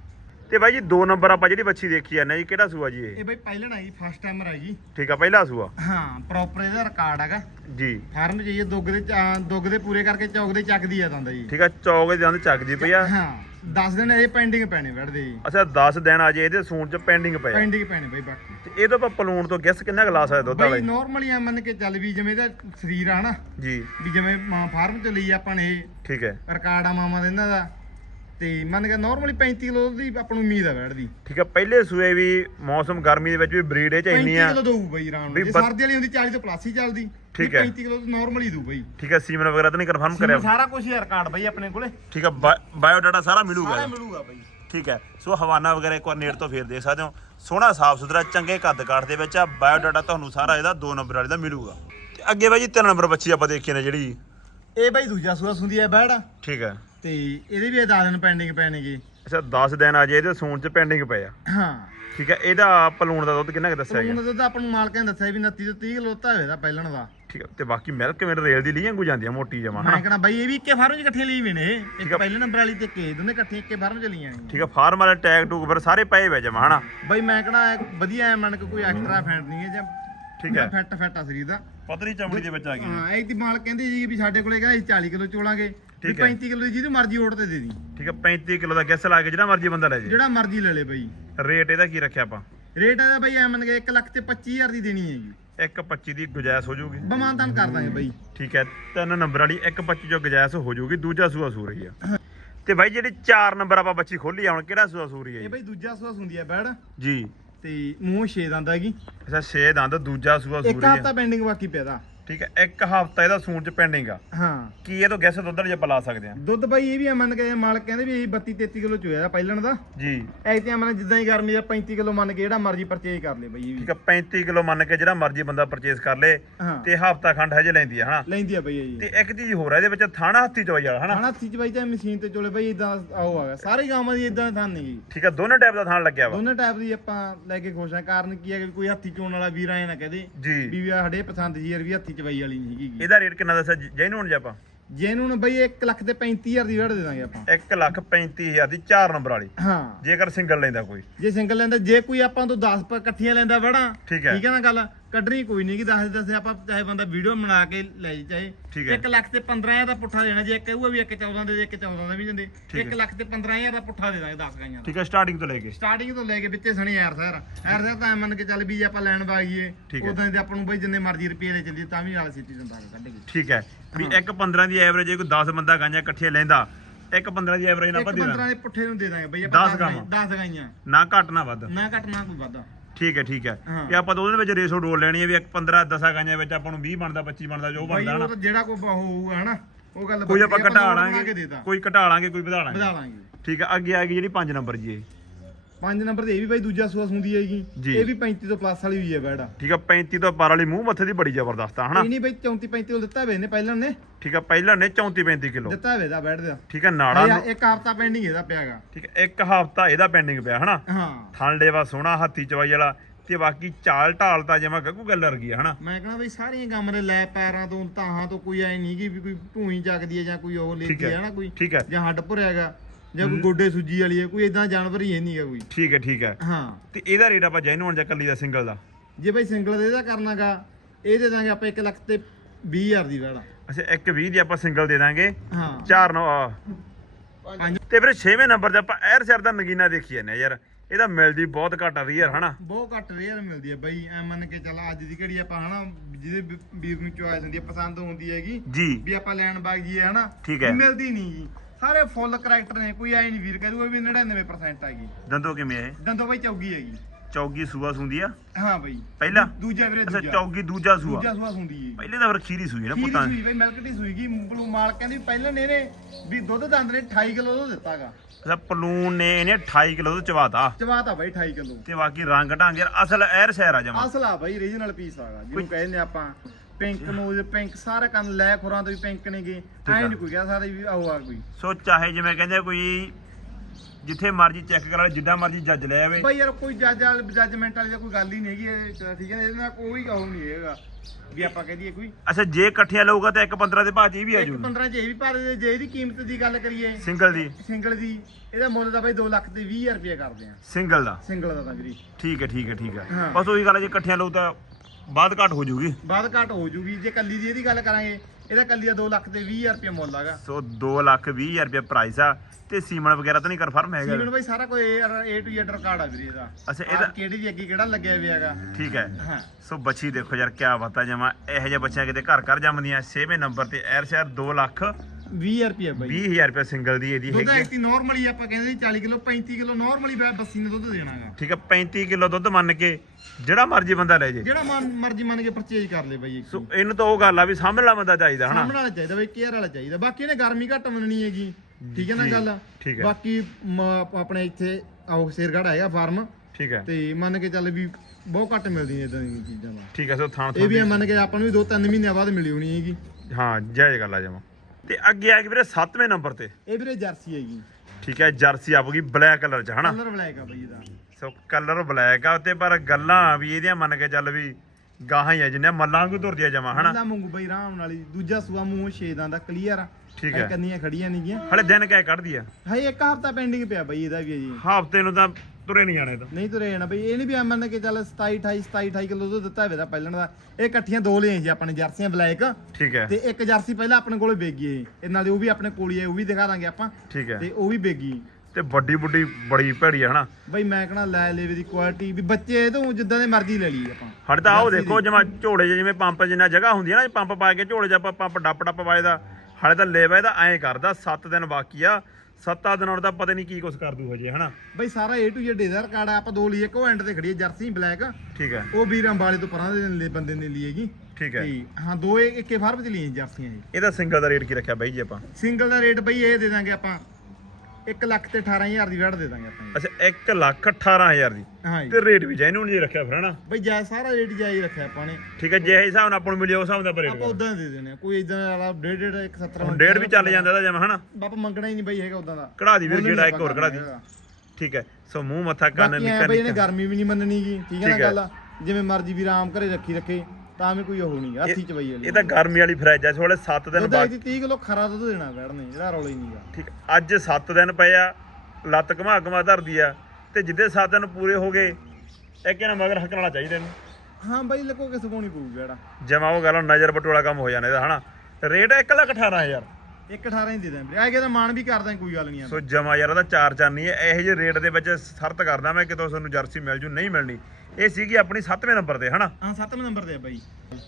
Speaker 1: ਤੇ ਬਾਈ ਜੀ ਦੋ ਨੰਬਰ ਆਪਾਂ ਜਿਹੜੀ ਬੱਚੀ ਦੇਖੀ ਜਾਂਦੇ ਜੀ ਕਿਹੜਾ ਸੂਆ ਜੀ ਇਹ?
Speaker 2: ਇਹ ਬਈ ਪਹਿਲਣ ਆਈ ਫਸਟ ਟਾਈਮਰ ਆਈ
Speaker 1: ਠੀਕ ਆ ਪਹਿਲਾ ਸੂਆ।
Speaker 2: ਹਾਂ ਪ੍ਰੋਪਰ ਇਹਦਾ ਰਿਕਾਰਡ ਹੈਗਾ।
Speaker 1: ਜੀ।
Speaker 2: ਫਾਰਮ 'ਚ ਇਹ ਦੁੱਗ ਦੇ ਚਾ- ਦੁੱਗ ਦੇ ਪੂਰੇ ਕਰਕੇ ਚੌਕ ਦੇ ਚੱਕਦੀ ਆ ਦੰਦਾ ਜੀ।
Speaker 1: ਠੀਕ ਆ ਚੌਕ ਦੇ ਦੰਦ ਚੱਕਦੀ ਪਈ ਆ।
Speaker 2: ਹਾਂ 10 ਦਿਨ ਇਹ ਪੈਂਡਿੰਗ ਪੈਣੇ ਵੜਦੇ ਜੀ।
Speaker 1: ਅੱਛਾ 10 ਦਿਨ ਆ ਜੇ ਇਹਦੇ ਸੂਣ ਚ ਪੈਂਡਿੰਗ ਪਿਆ।
Speaker 2: ਪੈਂਡਿੰਗ ਪੈਣੇ ਬਈ ਬਾਕੀ।
Speaker 1: ਤੇ ਇਹ ਤੋਂ ਆਪਾਂ ਪਲੂਣ ਤੋਂ ਗੈਸ ਕਿੰਨਾ ਗਲਾਸ ਹੈ ਦੁੱਧ ਵਾਲਾ
Speaker 2: ਬਈ
Speaker 1: ਜੀ?
Speaker 2: ਨਾਰਮਲੀ ਆ ਮੰਨ ਕੇ ਚੱਲ ਵੀ ਜਿਵੇਂ ਇਹਦਾ ਸਰੀਰ ਆ ਹਨਾ
Speaker 1: ਜੀ।
Speaker 2: ਵੀ ਜਿਵੇਂ ਫਾਰਮ 'ਚ ਲਈ ਆਪਾਂ ਨੇ
Speaker 1: ਠੀਕ ਹੈ।
Speaker 2: ਰਿਕਾਰਡ ਆ ਮਾਮਾ ਦਾ ਇਹਨਾਂ ਦਾ। ਤੇ ਮੰਨ ਕੇ ਨਾਰਮਲੀ 35 ਕਿਲੋ ਦੀ ਆਪਾਂ ਨੂੰ ਉਮੀਦ ਆ ਬੈਠਦੀ
Speaker 1: ਠੀਕ ਆ ਪਹਿਲੇ ਸੂਏ ਵੀ ਮੌਸਮ ਗਰਮੀ ਦੇ ਵਿੱਚ ਵੀ ਬਰੀਡ ਇਹ ਚ
Speaker 2: 35
Speaker 1: ਇੰਨੀ ਆ।
Speaker 2: ਕਿਲੋ ਦਊ ਬਈ ਆਰਾਮ
Speaker 1: ਵੀ
Speaker 2: ਨਾਲ ਜੇ
Speaker 1: ਬੱਤ-
Speaker 2: ਸਰਦੀ ਵਾਲੀ ਹੁੰਦੀ 40 ਤੋਂ ਪਲੱਸ ਹੀ ਚੱਲਦੀ।
Speaker 1: ਠੀਕ ਹੈ।
Speaker 2: 35 ਕਿਲੋ ਤਾਂ ਨਾਰਮਲੀ ਦਊ ਬਈ।
Speaker 1: ਠੀਕ ਆ ਸੀਮਨ ਵਗੈਰਾ ਤਾਂ ਨਹੀਂ ਕਨਫਰਮ ਕਰਿਆ।
Speaker 2: ਸਾਰਾ ਕੁਝ ਹੀ ਰਿਕਾਰਡ ਬਈ ਆਪਣੇ ਕੋਲੇ।
Speaker 1: ਠੀਕ ਆ ਬਾਇਓ ਡਾਟਾ ਸਾਰਾ ਮਿਲੂਗਾ।
Speaker 2: ਸਾਰਾ ਮਿਲੂਗਾ ਬਈ।
Speaker 1: ਠੀਕ ਹੈ ਸੋ ਹਵਾਨਾ ਵਗੈਰਾ ਇੱਕ ਵਾਰ ਨੇੜ ਤੋਂ ਫੇਰ ਦੇਖ ਸਕਦੇ ਹੋ। ਸੋਹਣਾ ਸਾਫ਼ ਸੁਥਰਾ ਚੰਗੇ ਕੱਦ ਕਾਠ ਦੇ ਵਿੱਚ ਆ। ਬਾਇਓ ਡਾਟਾ ਤੁਹਾਨੂੰ ਸਾਰਾ ਇਹਦਾ 2 ਨੰਬਰ ਵਾਲੇ ਦਾ ਮਿਲੂਗਾ। ਤੇ ਅੱਗੇ ਬਾਈ ਜੀ 3 ਨੰਬਰ ਬੱਚੀ ਆਪਾਂ ਦੇਖੀ ਨੇ ਜਿਹੜੀ।
Speaker 2: ਇਹ ਬਈ ਦੂਜਾ ਸੂਆ ਸੁੰਦੀ ਹੈ ਬੈੜ
Speaker 1: ਠੀਕ ਹੈ।
Speaker 2: ਤੇ ਇਹਦੇ ਵੀ 10 ਦਿਨ ਪੈਂਡਿੰਗ ਪੈਣਗੇ।
Speaker 1: ਅੱਛਾ 10 ਦਿਨ ਅਜੇ ਇਹਦੇ ਸੂਣ ਚ ਪੈਂਡਿੰਗ ਪਏ ਆ।
Speaker 2: ਹਾਂ।
Speaker 1: ਠੀਕ ਹੈ ਇਹਦਾ ਪਲੂਣ ਦਾ ਦੁੱਧ ਕਿੰਨਾ ਕੁ ਦੱਸਿਆ ਗਿਆ?
Speaker 2: ਉਹਨਾਂ ਦਾ ਤਾਂ ਆਪਾਂ ਨੂੰ ਮਾਲਕਾਂ ਨੇ ਦੱਸਿਆ ਵੀ 29 ਤੋਂ 30 ਕਿਲੋ ਤਾਂ ਹੋਵੇਦਾ ਪਹਿਲਣ ਦਾ।
Speaker 1: ਠੀਕ ਹੈ ਤੇ ਬਾਕੀ ਮਿਲਕ ਮੇਰ ਰੇਲ ਦੀ ਲੀਆਂ ਗੁ ਜਾਂਦੀ ਆ ਮੋਟੀ ਜਮਾ
Speaker 2: ਮੈਂ ਕਹਣਾ ਬਾਈ ਇਹ ਵੀ ਇੱਕੇ ਫਾਰਮ 'ਚ ਇਕੱਠੀਆਂ ਲਈ ਵੀ ਨੇ। ਇੱਕ। ਪਹਿਲੇ ਨੰਬਰ ਵਾਲੀ ਤੇ ਇੱਕ ਦੋਨੇ ਇਕੱਠੀਆਂ ਇੱਕੇ ਫਾਰਮ 'ਚ ਲਈਆਂ ਨੇ
Speaker 1: ਠੀਕ ਹੈ ਫਾਰਮ ਵਾਲੇ ਟੈਗ ਟੂਗ ਫਿਰ ਸਾਰੇ ਪਏ ਵੇ ਜਮਾ ਹਨਾ?
Speaker 2: ਬਾਈ ਮੈਂ ਕਹਣਾ ਵਧੀਆ ਐ ਮੰਨ ਕੇ ਕੋਈ ਐਕਸਟਰਾ ਫੈਟ ਨਹੀਂ ਹੈ ਜਾਂ
Speaker 1: ਠੀਕ ਹੈ
Speaker 2: ਫੈਟ ਫੈਟ ਆ ਸਰੀਰ ਦਾ।
Speaker 1: ਪਤਲੀ ਚਮੜੀ ਦੇ ਵਿੱਚ ਆ ਗਈ।
Speaker 2: ਹਾਂ ਇਹ ਦੀ ਮਾਲ ਕਹਿੰਦੇ ਜੀ ਵੀ ਸਾਡੇ ਕੋਲੇ ਕਹਿੰਦਾ ਅਸੀਂ 40 ਕਿਲੋ ਚੋਲਾਂਗੇ। ਵੀ
Speaker 1: ਠੀਕ ਹੈ।
Speaker 2: 35 ਕਿਲੋ ਦੀ ਜਿਹਦੀ ਮਰਜ਼ੀ ਓਟ ਤੇ ਦੇ ਦੀ।
Speaker 1: ਠੀਕ ਹੈ 35 ਕਿਲੋ ਦਾ ਗੈਸ ਲਾ ਕੇ ਜਿਹੜਾ ਮਰਜ਼ੀ ਬੰਦਾ ਲੈ ਜੇ।
Speaker 2: ਜਿਹੜਾ ਮਰਜ਼ੀ ਲੈ ਲੇ ਬਾਈ।
Speaker 1: ਰੇਟ ਇਹਦਾ ਕੀ ਰੱਖਿਆ ਆਪਾਂ?
Speaker 2: ਰੇਟ ਇਹਦਾ ਬਾਈ ਐ ਮੰਨ ਕੇ 1 ਲੱਖ ਤੇ 25000 ਦੀ ਦੇਣੀ ਹੈ ਜੀ
Speaker 1: 1.25 ਦੀ ਗੁਜਾਇਸ਼ ਹੋ ਜਾਊਗੀ।
Speaker 2: ਬਮਾਨਤਾਨ ਕਰ ਦਾਂਗੇ ਬਾਈ।
Speaker 1: ਠੀਕ ਹੈ ਤਿੰਨ ਨੰਬਰ ਵਾਲੀ 1.25 ਜੋ ਗੁਜਾਇਸ਼ ਹੋ ਜਾਊਗੀ ਦੂਜਾ ਸੂਆ ਸੂ ਰਹੀ ਆ। ਤੇ ਬਾਈ ਜਿਹੜੀ 4 ਨੰਬਰ ਆਪਾਂ ਬੱਚੀ ਖੋਲੀ ਆ ਹੁਣ ਕਿਹੜਾ ਸੂਆ ਸੂ ਰਹੀ
Speaker 2: ਇਹ
Speaker 1: ਜੀ?
Speaker 2: ਬਾਈ ਦੂਜਾ ਸੂਆ ਹੁੰਦੀ ਹੈ ਬੈੜ।
Speaker 1: ਜੀ।
Speaker 2: ਤੇ ਮੂੰਹ ਛੇ ਦੰਦ ਹੈਗੀ।
Speaker 1: ਅੱਛਾ 6 ਦੰਦ ਦੂਜਾ ਸੂਆ ਸੂ
Speaker 2: ਇੱਕ
Speaker 1: ਰਹੀ
Speaker 2: ਹਫ਼ਤਾ
Speaker 1: ਆ
Speaker 2: ਪੈਂਡਿੰਗ ਬਾਕੀ ਪਿਆਦਾ
Speaker 1: ਠੀਕ ਹੈ ਇੱਕ ਹਫਤਾ ਇਹਦਾ ਸੂਣ ਚ ਪੈਂਡਿੰਗ ਆ।
Speaker 2: ਹਾਂ।
Speaker 1: ਕੀ ਇਹ ਤੋਂ ਗੈਸ ਦੁੱਧ ਵਾਲੀ ਆਪਾਂ ਲਾ ਸਕਦੇ ਆ?
Speaker 2: ਦੁੱਧ ਬਾਈ ਇਹ ਵੀ ਆ ਮੰਨ ਕੇ ਮਾਲਕ ਕਹਿੰਦੇ ਵੀ ਇਹ 32 33 ਕਿਲੋ ਚੋਇਆ ਦਾ ਪਹਿਲਣ ਦਾ।
Speaker 1: ਜੀ।
Speaker 2: ਐ ਤੇ ਮੰਨ ਜਿੱਦਾਂ ਹੀ ਗਰਮੀ ਦਾ 35 ਕਿਲੋ ਮੰਨ ਕੇ ਜਿਹੜਾ ਮਰਜ਼ੀ ਪਰਚੇਜ ਕਰ ਲੇ ਬਾਈ ਇਹ ਵੀ।
Speaker 1: ਠੀਕ ਹੈ 35 ਕਿਲੋ ਮੰਨ ਕੇ ਜਿਹੜਾ ਮਰਜ਼ੀ ਬੰਦਾ ਪਰਚੇਸ ਕਰ ਲੇ ਤੇ ਹਫਤਾ ਖੰਡ ਹਜੇ ਲੈਂਦੀ ਆ ਹਨਾ?
Speaker 2: ਲੈਂਦੀ ਆ ਬਾਈ ਇਹ ਜੀ
Speaker 1: ਤੇ ਇੱਕ ਚੀਜ਼ ਹੋਰ ਆ ਇਹਦੇ ਵਿੱਚ ਥਾਣਾ ਹੱਥੀ ਚੋਈ ਵਾਲਾ ਹਨਾ?
Speaker 2: ਖਾਣਾ ਹੱਥੀ ਚ ਬਾਈ ਚਾਹੇ ਮਸ਼ੀਨ ਤੇ ਚੋਲੇ ਬਾਈ ਇਦਾਂ ਆਓ ਆਗਾ ਸਾਰੇ ਗਾਵਾਂ ਦੀ ਇਦਾਂ ਥਾਂ ਨਹੀਂ
Speaker 1: ਠੀਕ ਹੈ ਦੋਨੇ ਟਾਈਪ ਦਾ ਥਾਣ ਲੱਗਿਆ ਵਾ।
Speaker 2: ਦੋਨੇ ਟਾਈਪ ਦੀ ਆਪਾਂ ਲੈ ਕੇ ਖੁਸ਼ ਆ। ਕਾਰਨ ਕੀ ਹੈ ਕਿ ਕੋਈ ਹੱਥੀ ਚੋਣ ਵਾਲਾ ਵੀਰ ਆਏ ਨਾ ਕਹਦੇ
Speaker 1: ਜੀ।
Speaker 2: ਵੀ ਆ ਸਾਡੇ ਪਸੰਦ ਜੀ ਯਾਰ ਵੀ ਹੱਥੀ ਚਵਾਈ ਵਾਲੀ ਨਹੀਂ ਹੈਗੀ।
Speaker 1: ਇਹਦਾ ਰੇਟ ਕਿੰਨਾ ਦੱਸਿਆ? ਜੈਨੂਨ ਜੇ ਆਪਾਂ।
Speaker 2: ਜਿਹਨੂੰ ਬਈ 1 ਲੱਖ ਤੇ 35000 ਦੀ ਵੜ ਦੇ ਦਾਂਗੇ ਆਪਾਂ।
Speaker 1: 1 ਲੱਖ 35000 ਦੀ 4 ਨੰਬਰ ਵਾਲੀ।
Speaker 2: ਹਾਂ।
Speaker 1: ਜੇਕਰ ਸਿੰਗਲ ਲੈਂਦਾ ਕੋਈ।
Speaker 2: ਜੇ ਸਿੰਗਲ ਲੈਂਦਾ ਜੇ ਕੋਈ ਆਪਾਂ ਤੋਂ 10 ਪ ਇਕੱਠੀਆਂ ਲੈਂਦਾ ਵੜਾਂ
Speaker 1: ਠੀਕ ਹੈ।
Speaker 2: ਠੀਕ ਹੈ ਨਾ ਗੱਲ? ਕੱਢਣੀ ਕੋਈ ਨਹੀਂ ਕਿ ਦੱਸ ਦੱਸੇ ਆਪਾਂ ਚਾਹੇ ਬੰਦਾ ਵੀਡੀਓ ਬਣਾ ਕੇ ਲੈ ਜੀ ਚਾਹੇ
Speaker 1: ਠੀਕ ਹੈ।
Speaker 2: 1 ਲੱਖ ਤੇ 15000 ਦਾ ਪੁੱਠਾ ਦੇਣਾ ਜੇ ਇੱਕ ਕਹੂਗਾ ਵੀ 1 14 ਦੇ ਦੇ 1 14 ਦਾ ਵੀ ਦਿੰਦੇ
Speaker 1: ਠੀਕ
Speaker 2: 1
Speaker 1: ਹੈ।
Speaker 2: ਲੱਖ ਤੇ 15000 ਦਾ ਪੁੱਠਾ ਦੇ ਦਾਂਗੇ 10 ਗਾਈਆਂ ਦਾ।
Speaker 1: ਠੀਕ ਹੈ ਸਟਾਰਟਿੰਗ ਤੋਂ ਲੈ ਕੇ।
Speaker 2: ਸਟਾਰਟਿੰਗ ਤੋਂ ਲੈ ਕੇ ਵਿੱਚੇ ਸਣੀ ਯਾਰ ਸਰ। ਯਾਰ ਸਰ ਤਾਂ ਮੰਨ ਕੇ ਚੱਲ ਵੀ ਆਪਾਂ ਲੈਣ
Speaker 1: ਹੈ।
Speaker 2: ਉਦਾਂ ਦੇ ਆਪਾਂ ਨੂੰ ਬਈ ਜਿੰਨੇ ਮਰਜ਼ੀ ਰੁਪਏ ਦੇ ਚੱਲੀਏ ਤਾਂ ਵੀ ਨਾਲ ਸਿੱਟੀ ਦਿੰਦਾ ਕੱਢ ਕੇ।
Speaker 1: ਠੀਕ ਹੈ। ਵੀ ਇੱਕ 15 ਦੀ ਐਵਰੇਜ ਜੇ ਕੋਈ 10 ਬੰਦਾ ਗਾਂਜਾ ਇਕੱਠੇ ਲੈਂਦਾ ਇੱਕ 15 ਦੀ ਐਵਰੇਜ ਨਾਲ
Speaker 2: ਇੱਕ
Speaker 1: ਆਪਾਂ ਦੇ
Speaker 2: 15
Speaker 1: ਦਾਂਗੇ।
Speaker 2: ਦੇ ਪੁੱਠੇ ਨੂੰ ਦੇ ਦਾਂਗੇ ਬਈ
Speaker 1: ਗਾਵਾਂ।
Speaker 2: 10 ਗਾਈਆਂ।
Speaker 1: ਨਾ ਘੱਟ ਨਾ ਵੱਧ।
Speaker 2: ਨਾ ਘੱਟ ਨਾ ਕੋਈ ਵਾਧਾ।
Speaker 1: ਠੀਕ ਹੈ ਠੀਕ ਹੈ।
Speaker 2: ਹਾਂ।
Speaker 1: ਵੀ ਆਪਾਂ ਤਾਂ ਉਹਦੇ ਵਿੱਚ ਰੇਸ਼ੋ ਡੋਲ ਲੈਣੀ ਹੈ ਵੀ ਇੱਕ 15 10 ਗਾਂਜਾ ਵਿੱਚ ਆਪਾਂ ਨੂੰ 20 ਬਣਦਾ 25 ਬਣਦਾ ਜੋ
Speaker 2: ਬਈ
Speaker 1: ਬਣਦਾ
Speaker 2: ਉਹ
Speaker 1: ਨਾ
Speaker 2: ਤਾਂ ਜਿਹੜਾ ਕੋਈ ਹੋਊਗਾ ਹਨਾ ਉਹ ਗੱਲ
Speaker 1: ਕੋਈ ਆਪਾਂ ਘਟਾ ਲਾਂਗੇ। ਕੋਈ ਘਟਾ ਲਾਂਗੇ ਕੋਈ ਵਧਾ ਲਾਂਗੇ।
Speaker 2: ਵਧਾ ਲਾਂਗੇ।
Speaker 1: ਠੀਕ ਹੈ ਅੱਗੇ ਆ ਗਈ ਜਿਹੜੀ 5 ਨੰਬਰ ਜੀ ਇਹ।
Speaker 2: ਪੰਜ ਨੰਬਰ ਤੇ ਇਹ ਵੀ ਬਾਈ ਦੂਜਾ ਸੂਆ ਹੁੰਦੀ ਹੈਗੀ
Speaker 1: ਜੀ।
Speaker 2: ਇਹ ਵੀ 35 ਤੋਂ ਪਲੱਸ ਵਾਲੀ ਹੋਈ ਹੈ ਬੈੜਾ।
Speaker 1: ਠੀਕ ਹੈ 35 ਤੋਂ ਪਰ ਵਾਲੀ ਮੂੰਹ ਮੱਥੇ ਦੀ ਬੜੀ ਜ਼ਬਰਦਸਤ ਆ ਹਨਾ?
Speaker 2: ਇਹ ਨਹੀਂ ਬਾਈ 34 35 ਉਹ ਦਿੱਤਾ ਵੇ ਨੇ ਪਹਿਲਾਂ ਨੇ।
Speaker 1: ਠੀਕ ਹੈ ਪਹਿਲਾਂ ਨੇ 34 35 ਕਿਲੋ।
Speaker 2: ਦਿੱਤਾ ਵੇ ਦਾ ਬੈੜ ਦਾ।
Speaker 1: ਠੀਕ ਹੈ ਨਾੜਾ
Speaker 2: ਇਹ
Speaker 1: ਨੂੰ
Speaker 2: ਇੱਕ ਹਫਤਾ ਪੈਂਡਿੰਗ ਇਹਦਾ ਪਿਆਗਾ।
Speaker 1: ਠੀਕ ਹੈ ਇੱਕ ਹਫਤਾ ਇਹਦਾ ਪੈਂਡਿੰਗ ਪਿਆ ਹਨਾ?
Speaker 2: ਹਾਂ।
Speaker 1: ਥਣ ਲੇਵਾ ਸੋਹਣਾ ਹੱਥੀ ਚਵਾਈ ਵਾਲਾ ਤੇ ਬਾਕੀ ਚਾਲ ਢਾਲ ਤਾਂ ਜਿਵੇਂ ਗੱਗੂ ਗੱਲ ਵਰਗੀ ਆ ਹਨਾ?
Speaker 2: ਮੈਂ ਕਹਿੰਦਾ ਬਈ ਸਾਰੀਆਂ ਦੇ ਲੈ ਪੈਰਾਂ ਤੋਂ ਤਾਹਾਂ ਤੋਂ ਕੋਈ ਐ ਨਹੀਂ ਕਿ ਵੀ ਕੋਈ ਢੂਈ ਚੱਕਦੀ ਹੈ ਜਾਂ ਕੋਈ ਉਹ
Speaker 1: ਠੀਕ
Speaker 2: ਲੈਂਦੀ
Speaker 1: ਹੈ।
Speaker 2: ਹੈ ਨਾ ਕੋਈ
Speaker 1: ਠੀਕ ਹੈ
Speaker 2: ਜਾਂ ਹੱਡ ਭੁਰਿਆਗਾ ਜਾਂ ਕੋਈ ਗੋਡੇ ਸੁੱਜੀ ਵਾਲੀ ਹੈ ਕੋਈ ਇਦਾਂ ਜਾਨਵਰ ਹੀ ਹੈ ਨਹੀਂਗਾ ਕੋਈ।
Speaker 1: ਠੀਕ ਹੈ ਠੀਕ ਹੈ।
Speaker 2: ਹਾਂ।
Speaker 1: ਤੇ ਇਹਦਾ ਰੇਟ ਆਪਾਂ ਜੈਨੂਨ ਜਾਂ ਕੱਲੀ ਦਾ ਸਿੰਗਲ ਦਾ?
Speaker 2: ਜੇ ਬਈ ਸਿੰਗਲ ਦੇ ਇਹਦਾ ਕਰਨਾਗਾ ਇਹ ਦੇ ਦਾਂਗੇ ਆਪਾਂ 1 ਲੱਖ ਤੇ 20000 ਦੀ ਬੈੜਾ
Speaker 1: ਅੱਛਾ ਇੱਕ 20 ਦੀ ਆਪਾਂ ਸਿੰਗਲ ਦੇ ਦਾਂਗੇ।
Speaker 2: ਹਾਂ।
Speaker 1: ਚਾਰ ਨੌ ਆ।
Speaker 2: ਪੰਜ।
Speaker 1: ਤੇ ਫਿਰ 6ਵੇਂ ਨੰਬਰ ਤੇ ਆਪਾਂ ਐਰ ਸ਼ਰ ਦਾ ਨਗੀਨਾ ਦੇਖੀ ਜਾਂਦੇ ਹਾਂ ਯਾਰ। ਇਹਦਾ ਮਿਲਦੀ ਬਹੁਤ ਘੱਟ ਰੀਅਰ ਹਨਾ?
Speaker 2: ਬਹੁਤ ਘੱਟ ਰੇਅਰ ਮਿਲਦੀ ਹੈ ਬਈ ਐ ਮੰਨ ਕੇ ਚੱਲ ਅੱਜ ਦੀ ਘੜੀ ਆਪਾਂ ਹਨਾ ਜਿਹਦੇ ਵੀਰ ਨੂੰ ਚੁਆਇਸ ਹੁੰਦੀ ਹੈ ਪਸੰਦ ਹੁੰਦੀ ਹੈਗੀ
Speaker 1: ਜੀ।
Speaker 2: ਵੀ ਆਪਾਂ ਲੈਣ ਬਾਗ ਜੀਏ ਹਨਾ?
Speaker 1: ਹੈ।
Speaker 2: ਮਿਲਦੀ ਨਹੀਂ ਜੀ। ਸਾਰੇ ਫੁੱਲ ਕਰੈਕਟਰ ਨੇ ਕੋਈ ਐ ਨਹੀਂ ਵੀਰ ਕਹੂਗਾ ਵੀ 99% ਹੈਗੀ।
Speaker 1: ਦੰਦੋ ਕਿਵੇਂ ਇਹ
Speaker 2: ਦੰਦੋ ਬਾਈ ਚੌਗੀ ਹੈਗੀ।
Speaker 1: ਚੌਗੀ ਸੂਆ ਸੁੰਦੀ ਆ?
Speaker 2: ਹਾਂ ਬਈ।
Speaker 1: ਪਹਿਲਾ?
Speaker 2: ਦੂਜਾ ਵੀਰੇ
Speaker 1: ਅੱਛਾ
Speaker 2: ਦੂਜਾ।
Speaker 1: ਚੌਗੀ ਦੂਜਾ ਸੂਆ।
Speaker 2: ਦੂਜਾ ਸੁਆ ਹੁੰਦੀ ਹੈ।
Speaker 1: ਪਹਿਲੇ ਤਾਂ ਫਿਰ ਖੀਰੀ ਸੂਈ ਨਾ
Speaker 2: ਖੀਰੀ
Speaker 1: ਪੁੱਤਾਂ
Speaker 2: ਸੂਈ ਬਈ ਮਿਲਕਟੀ ਸੂਈ ਗਈ। ਬਲੂ ਮਾਲ ਕਹਿੰਦੀ ਪਹਿਲਾਂ ਨੇ ਇਹਨੇ ਵੀ ਦੁੱਧ ਦੰਦ ਨੇ 28 ਕਿਲੋ ਦੁੱਧ ਦਿੱਤਾਗਾ।
Speaker 1: ਅੱਛਾ ਪਲੂਨ ਨੇ ਇਹਨੇ 28 ਕਿਲੋ ਤੋਂ ਚਵਾਤਾ।
Speaker 2: ਚਵਾਤਾ ਬਾਈ 28 ਕਿਲੋ।
Speaker 1: ਤੇ ਬਾਕੀ ਰੰਗ ਢੰਗ ਯਾਰ ਅਸਲ ਐਰ ਸ਼ਹਿਰ ਆ ਜਮਾ।
Speaker 2: ਅਸਲਾ ਬਾਈ ਰੀਜਨਲ ਪੀਸ ਆਗਾ ਜਿਹਨੂੰ ਕਹਿੰਦੇ ਆਪਾਂ ਪਿੰਕ ਨੋਜ਼ ਪਿੰਕ ਸਾਰੇ ਕੰਨ ਲੈ ਖੁਰਾਂ ਤੋਂ ਵੀ ਪਿੰਕ ਨੇਗੇ। ਐ ਨਹੀਂ ਕੋਈ ਕਹਿ ਸਕਦਾ ਵੀ ਆਓ ਆ ਕੋਈ।
Speaker 1: ਸੋ ਚਾਹੇ ਜਿਵੇਂ ਕਹਿੰਦੇ ਕੋਈ ਜਿੱਥੇ ਮਰਜ਼ੀ ਚੈੱਕ ਕਰਾ ਲੈ ਜਿੱਦਾਂ ਮਰਜ਼ੀ ਜੱਜ ਲੈ ਆਵੇ।
Speaker 2: ਬਈ ਯਾਰ ਕੋਈ ਜੱਜ ਜੱਜਮੈਂਟ ਵਾਲੀ ਤਾਂ ਕੋਈ ਗੱਲ ਹੀ ਨਹੀਂ ਹੈਗੀ ਇਹ ਠੀਕ ਹੈ ਇਹਦੇ ਨਾਲ ਕੋਈ ਉਹ ਨਹੀਂ ਹੈਗਾ। ਵੀ ਆਪਾਂ ਕਹਿ ਦਈਏ ਕੋਈ।
Speaker 1: ਅੱਛਾ ਜੇ ਇਕੱਠਿਆਂ ਲਊਗਾ ਤਾਂ ਇੱਕ 15 ਦੇ ਭਾਅ 'ਚ ਇਹ ਵੀ ਆ
Speaker 2: ਇੱਕ
Speaker 1: ਜੂ।
Speaker 2: 15 ਚ ਇਹ ਵੀ ਪਰ ਜੇ ਇਹਦੀ ਕੀਮਤ ਦੀ ਗੱਲ ਕਰੀਏ।
Speaker 1: ਸਿੰਗਲ ਦੀ।
Speaker 2: ਸਿੰਗਲ ਦੀ। ਇਹਦਾ ਮੁੱਲ ਤਾਂ ਬਈ 2 ਲੱਖ ਤੇ 20000 ਰੁਪਏ ਕਰਦੇ ਆ।
Speaker 1: ਸਿੰਗਲ ਦਾ।
Speaker 2: ਸਿੰਗਲ ਦਾ ਤਾਂ ਵੀਰੇ।
Speaker 1: ਠੀਕ ਹੈ ਠੀਕ ਹੈ ਠੀਕ ਹੈ।
Speaker 2: ਹਾਂ।
Speaker 1: ਬਸ ਉਹੀ ਗੱਲ ਹੈ ਜੇ ਇਕੱਠਿਆਂ ਲਊ ਤਾਂ ਬਾਅਦ ਘੱਟ ਹੋ ਜੂਗੀ।
Speaker 2: ਬਾਅਦ ਘਟ ਹੋ ਜੂਗੀ। ਜੇ ਕੱਲੀ ਦੀ ਇਹਦੀ ਗੱਲ ਕਰਾਂਗੇ ਇਹਦਾ ਕੱਲੀ ਦਾ 2 ਲੱਖ ਤੇ 20000 ਰੁਪਏ ਮੁੱਲ ਆਗਾ
Speaker 1: ਸੋ 2 ਲੱਖ 20 ਹਜ਼ਾਰ ਰੁਪਏ ਪ੍ਰਾਈਸ ਆ ਤੇ ਸੀਮਨ ਵਗੈਰਾ ਤਾਂ ਨਹੀਂ ਕਨਫਰਮ ਹੈਗਾ।
Speaker 2: ਜੀਵਨ ਬਾਈ ਸਾਰਾ ਕੋਈ A to Z ਰਿਕਾਰਡ ਆ ਵੀਰੇ ਇਹਦਾ।
Speaker 1: ਅੱਛਾ ਇਹਦਾ
Speaker 2: ਆਹ ਕਿਹੜੀ ਦੀ ਅੱਗੇ ਕਿਹੜਾ ਲੱਗਿਆ ਹੋਇਆ ਹੈਗਾ।
Speaker 1: ਠੀਕ ਹੈ।
Speaker 2: ਹਾਂ।
Speaker 1: ਸੋ ਬੱਚੀ ਦੇਖੋ ਯਾਰ ਕਿਆ ਬਾਤਾਂ ਜਮਾ। ਇਹੋ ਜਿਹੇ ਬੱਚਿਆਂ ਕਿਤੇ ਘਰ ਘਰ ਜੰਮਦੀਆਂ 6ਵੇਂ ਨੰਬਰ ਤੇ ਐਰ ਸ਼ਹਿਰ 2 ਲੱਖ
Speaker 2: 20000 ਰੁਪਏ ਬਾਈ।
Speaker 1: 20000 ਰੁਪਏ ਸਿੰਗਲ ਦੀ ਇਹਦੀ
Speaker 2: ਦੁੱਧ
Speaker 1: ਹੈਗੀ
Speaker 2: ਨਾਰਮਲੀ ਆਪਾਂ ਕਹਿੰਦੇ ਸੀ 40 ਕਿਲੋ 35 ਕਿਲੋ ਨਾਰਮਲੀ ਬੈ ਬੱਸੀ ਨੇ ਦੁੱਧ ਦੇਣਾਗਾ।
Speaker 1: ਠੀਕ ਹੈ 35 ਕਿਲੋ ਦੁੱਧ ਮੰਨ ਕੇ ਜਿਹੜਾ ਮਰਜ਼ੀ ਬੰਦਾ ਲੈ ਜੇ।
Speaker 2: ਜਿਹੜਾ ਮਨ- ਮਰਜ਼ੀ ਮੰਨ ਕੇ ਪਰਚੇਜ ਕਰ ਲੈ ਬਾਈ ਇੱਕ
Speaker 1: ਸੋ ਇਹਨੂੰ ਤਾਂ ਉਹ ਗੱਲ ਆ ਵੀ ਸਾਹਮਣਾ ਬੰਦਾ ਚਾਹੀਦਾ ਹਨਾ?
Speaker 2: ਸਾਹਮਣੇ ਵਾਲਾ ਚਾਹੀਦਾ ਬਾਈ ਕੇਅਰ ਵਾਲਾ ਚਾਹੀਦਾ। ਬਾਕੀ ਇਹਨੇ ਗਰਮੀ ਘੱਟ ਮੰਨਣੀ ਹੈਗੀ। ਠੀਕ ਹੈ ਨਾ
Speaker 1: ਜੀ,
Speaker 2: ਗੱਲ?
Speaker 1: ਠੀਕ ਹੈ।
Speaker 2: ਬਾਕੀ ਮ- ਆਪਣੇ ਇੱਥੇ ਆਓ ਸ਼ੇਰਗੜ੍ਹ ਹੈਗਾ ਫਾਰਮ
Speaker 1: ਠੀਕ ਹੈ।
Speaker 2: ਤੇ ਮੰਨ ਕੇ ਚੱਲ ਵੀ ਬਹੁਤ ਘੱਟ ਮਿਲਦੀਆਂ ਇਦਾਂ ਦੀਆਂ ਚੀਜ਼ਾਂ ਦਾ
Speaker 1: ਠੀਕ ਹੈ ਸੋ ਥਾਂ
Speaker 2: ਇਹ ਵੀ ਮੰਨ ਕੇ ਆਪਾਂ ਨੂੰ ਵੀ 2-3 ਮਹੀਨਿਆਂ ਬਾਅਦ ਮਿਲੀ ਹੋਣੀ ਹੈਗੀ।
Speaker 1: ਹਾਂ ਜਾਇਜ਼ ਗੱਲ ਆ ਜਮਾ। ਤੇ ਅੱਗੇ ਆ ਗਈ ਵੀਰੇ 7ਵੇਂ ਨੰਬਰ ਤੇ।
Speaker 2: ਇਹ ਵੀਰੇ ਜਰਸੀ ਹੈਗੀ।
Speaker 1: ਠੀਕ ਹੈ ਜਰਸੀ ਆਊਗੀ ਬਲੈਕ ਕਲਰ ਚ ਹਨਾ?
Speaker 2: ਕਲਰ ਬਲੈਕ ਆ ਬਈ ਇਹਦਾ।
Speaker 1: ਸੋ ਕਲਰ ਬਲੈਕ ਆ ਤੇ ਪਰ ਗੱਲਾਂ ਵੀ ਇਹਦੀਆਂ ਮੰਨ ਕੇ ਚੱਲ ਵੀ ਗਾਹਾਂ ਹੀ ਆ ਜਿੰਨੇ ਮੱਲਾਂ ਵਾਂਗੂ ਤੁਰਦੀ ਆ ਜਮਾ ਹਨਾ?
Speaker 2: ਇਹਦਾ ਮੰਗੂ ਬਈ ਆਰਾਮ ਨਾਲ ਹੀ। ਦੂਜਾ ਸੂਆ ਮੂੰਹ ਛੇਦਾਂ ਦਾ ਕਲੀਅਰ ਆ
Speaker 1: ਠੀਕ ਹੈ।
Speaker 2: ਕੰਨੀਆਂ ਖੜੀਆਂ ਨਹੀਂ ਗੀਆਂ
Speaker 1: ਹਲੇ ਦਿਨ ਕਹਿ ਕੱਢਦੀ ਆ?
Speaker 2: ਹਾਈ ਇੱਕ ਹਫਤਾ ਪੈਂਡਿੰਗ ਪਿਆ ਬਈ ਇਹਦਾ ਵੀ ਜੀ
Speaker 1: ਹਫ਼ਤੇ ਨੂੰ ਤਾਂ ਤੁਰੇ ਨਹੀਂ ਜਾਣੇ ਤਾਂ।
Speaker 2: ਨਹੀਂ ਤੁਰੇ ਜਾਣਾ ਬਈ ਇਹ ਨਹੀਂ ਵੀ ਮੰਨ ਕੇ ਚੱਲ 27 28 27 28 ਕਿਲੋ ਦੁੱਧ ਦਿੱਤਾ ਹੋਵੇ ਦਾ ਪਹਿਲਣ ਦਾ। ਇਹ ਇਕੱਠੀਆਂ ਦੋ ਲਈਆਂ ਸੀ ਆਪਾਂ ਨੇ ਜਰਸੀਆਂ ਬਲੈਕ।
Speaker 1: ਠੀਕ ਹੈ।
Speaker 2: ਤੇ ਇੱਕ ਜਰਸੀ ਪਹਿਲਾਂ ਆਪਣੇ ਕੋਲੇ ਵੇਗੀ ਇਹ ਨਾਲੇ ਉਹ ਵੀ ਆਪਣੇ ਕੋਲ ਹੀ ਹੈ ਉਹ ਵੀ ਦਿਖਾ ਦਾਂਗੇ ਆਪਾਂ।
Speaker 1: ਠੀਕ ਹੈ।
Speaker 2: ਤੇ ਉਹ ਵੀ ਵੇਗੀ
Speaker 1: ਤੇ ਵੱਡੀ ਵੱਡੀ ਬੜੀ ਭੈੜੀ ਆ ਹਨਾ?
Speaker 2: ਬਈ ਮੈਂ ਕਹਣਾ ਲੈ ਲੈਵੇ ਦੀ ਕੁਆਲਿਟੀ ਵੀ ਬੱਚੇ ਤੋਂ ਜਿੱਦਾਂ ਦੇ ਮਰਜ਼ੀ ਲੈ ਲਈ ਆਪਾਂ।
Speaker 1: ਹੜ ਤਾਂ ਆਓ ਦੇਖੋ ਜਿਵੇਂ 'ਚ ਜਿਵੇਂ ਪੰਪ ਜਿੰਨਾ ਜਗ੍ਹਾ ਹੁੰਦੀ ਹੈ ਨਾ ਪੰਪ ਪਾ ਕੇ ਝੋਲੇ 'ਚ ਆਪਾਂ ਪੰਪ ਡੱਪ ਡੱਪ ਵਾਜਦਾ ਹਲੇ ਤਾਂ ਲੇਵਾ ਇਹਦਾ ਐਂ ਕਰਦਾ 7 ਦਿਨ ਬਾਕੀ ਆ। 7 ਦਿਨਾਂ ਦਾ ਪਤਾ ਨਹੀਂ ਕੀ ਕੁਛ ਕਰ ਦੂ ਹਜੇ ਹਨਾ?
Speaker 2: ਬਈ ਸਾਰਾ A to Z ਇਹਦਾ ਰਿਕਾਰਡ ਆ ਆਪਾਂ ਦੋ ਲਈ ਇੱਕ ਉਹ ਐਂਡ ਤੇ ਖੜੀ ਹੈ ਜਰਸੀ ਬਲੈਕ।
Speaker 1: ਠੀਕ ਹੈ।
Speaker 2: ਉਹ ਵੀਰ ਅੰਬਾਲੇ ਤੋਂ ਪਰਾਂ ਦੇ ਲਈ ਬੰਦੇ ਨੇ ਲਈ ਹੈਗੀ।
Speaker 1: ਠੀਕ ਹੈ।
Speaker 2: ਤੇ ਹਾਂ ਦੋ ਇਹ ਇੱਕੇ ਫਾਰਮ ਚ ਲਈਆਂ ਜਰਸੀਆਂ ਇਹ।
Speaker 1: ਇਹਦਾ ਸਿੰਗਲ ਦਾ ਰੇਟ ਕੀ ਰੱਖਿਆ ਬਾਈ ਜੀ ਆਪਾਂ?
Speaker 2: ਸਿੰਗਲ ਦਾ ਰੇਟ ਬਈ ਇਹ ਦੇ ਦਾਂਗੇ ਆਪਾਂ 1 ਲੱਖ ਤੇ 18000 ਦੀ ਵੜ ਦੇ ਦਾਂਗੇ ਆਪਾਂ
Speaker 1: ਅੱਛਾ 1 ਲੱਖ 18000 ਦੀ।
Speaker 2: ਹਾਂ ਜੀ।
Speaker 1: ਤੇ ਰੇਟ ਵੀ ਜੈਨੂਨ ਜੀ ਰੱਖਿਆ ਫਿਰ ਹਨਾ?
Speaker 2: ਬਈ ਜੈ ਸਾਰਾ ਰੇਟ ਜਾਈ ਰੱਖਿਆ ਆਪਾਂ ਨੇ।
Speaker 1: ਠੀਕ ਹੈ ਜੇ ਹਿਸਾਬ ਨਾਲ ਆਪਾਂ ਨੂੰ ਮਿਲਿਆ ਉਸ ਹਿਸਾਬ ਦਾ ਰੇਟ
Speaker 2: ਆਪਾਂ ਉਦਾਂ ਦੇ ਦੇਣੇ ਆ। ਕੋਈ ਇਦਾਂ ਵਾਲਾ ਡੇਢ ਡੇਢ 170
Speaker 1: ਹੁਣ ਡੇਢ ਵੀ ਚੱਲ ਜਾਂਦਾ ਇਹਦਾ ਜਿਵੇਂ ਹਨਾ?
Speaker 2: ਬਾਪਾ ਮੰਗਣਾ ਹੀ ਨਹੀਂ ਬਈ ਹੈਗਾ ਉਦਾਂ ਦਾ।
Speaker 1: ਕਢਾ ਦੀ ਵੀਰ
Speaker 2: ਉਹਨੇ ਵੀ
Speaker 1: ਜਿਹੜਾ ਇੱਕ
Speaker 2: ਆਪਾਂ
Speaker 1: ਹੋਰ ਕਢਾ ਦੀ।
Speaker 2: ਕਰਨਾ ਹੈਗਾ।
Speaker 1: ਠੀਕ ਹੈ ਸੋ ਮੂੰਹ ਮੱਥਾ ਕੰਨ
Speaker 2: ਬਾਕੀ ਐ
Speaker 1: ਨਿੱਕਾ
Speaker 2: ਬਈ ਇਹਨੇ
Speaker 1: ਨਿੱਕਾ।
Speaker 2: ਗਰਮੀ ਵੀ ਨਹੀਂ ਮੰਨਣੀ ਗੀ ਠੀਕ ਹੈ ਨਾ
Speaker 1: ਠੀਕ ਹੈ।
Speaker 2: ਗੱਲ? ਜਿਵੇਂ ਮਰਜ਼ੀ ਵੀ ਆਰਾਮ ਘਰੇ ਰੱਖੀ ਰੱਖੇ। ਤਾਂ ਵੀ ਕੋਈ ਉਹ ਨਹੀਂ ਹੱਥੀ ਚ ਬਈ ਵਾਲੀ
Speaker 1: ਇਹ ਤਾਂ ਗਰਮੀ ਵਾਲੀ ਫਰਿੱਜ ਐ ਸੋਲੇ 7 ਦਿਨ ਬਾਅਦ।
Speaker 2: ਇਹਦੀ 30 ਕਿਲੋ ਖਰਾ ਦੁੱਧ ਦੇਣਾ ਬੈੜਨੇ ਜਿਹੜਾ ਰੌਲਾ ਹੀ ਨਹੀਂਗਾ
Speaker 1: ਠੀਕ ਅੱਜ 7 ਦਿਨ ਪਏ ਆ ਲੱਤ ਘਮਾ ਘਮਾ ਧਰਦੀ ਆ ਤੇ ਜਿੱਦੇ 7 ਦਿਨ ਪੂਰੇ ਹੋ ਗਏ ਇੱਕ ਇਹਨਾਂ ਮਗਰ ਹੱਕਣ ਵਾਲਾ ਚਾਹੀਦਾ ਇਹਨੂੰ?
Speaker 2: ਹਾਂ ਬਈ ਲਕੋ ਕੇ ਸਗੋਣੀ ਪਊ ਜਿਹੜਾ।
Speaker 1: ਜਮਾ ਉਹ ਗੱਲ ਨਜ਼ਰ ਬਟੋਲਾ ਕੰਮ ਹੋ ਜਾਣਾ ਇਹਦਾ ਹਨਾ? ਰੇਟ 1 ਲੱਖ 18000
Speaker 2: ਇੱਕ 18 ਹੀ ਦੇ ਦਾਂ ਵੀਰੇ। ਆਗੇ ਤਾਂ ਮਾਨ ਵੀ ਕਰਦਾ ਕੋਈ ਗੱਲ ਨਹੀਂ
Speaker 1: ਸੋ ਜਮਾ ਯਾਰ ਇਹਦਾ ਚਾਰ ਚਾਨੀ ਹੈ ਇਹੋ ਜਿਹੇ ਰੇਟ ਦੇ ਵਿੱਚ ਸਰਤ ਕਰਦਾ ਮੈਂ ਕਿਤੋਂ ਤੁਹਾਨੂੰ ਜਰਸੀ ਮਿਲ ਜੂ ਨਹੀਂ ਮਿਲਣੀ। ਇਹ ਸੀਗੀ ਆਪਣੀ 7ਵੇਂ ਨੰਬਰ ਤੇ ਹਨਾ?
Speaker 2: ਹਾਂ 7ਵੇਂ ਨੰਬਰ ਤੇ ਆ ਬਾਈ।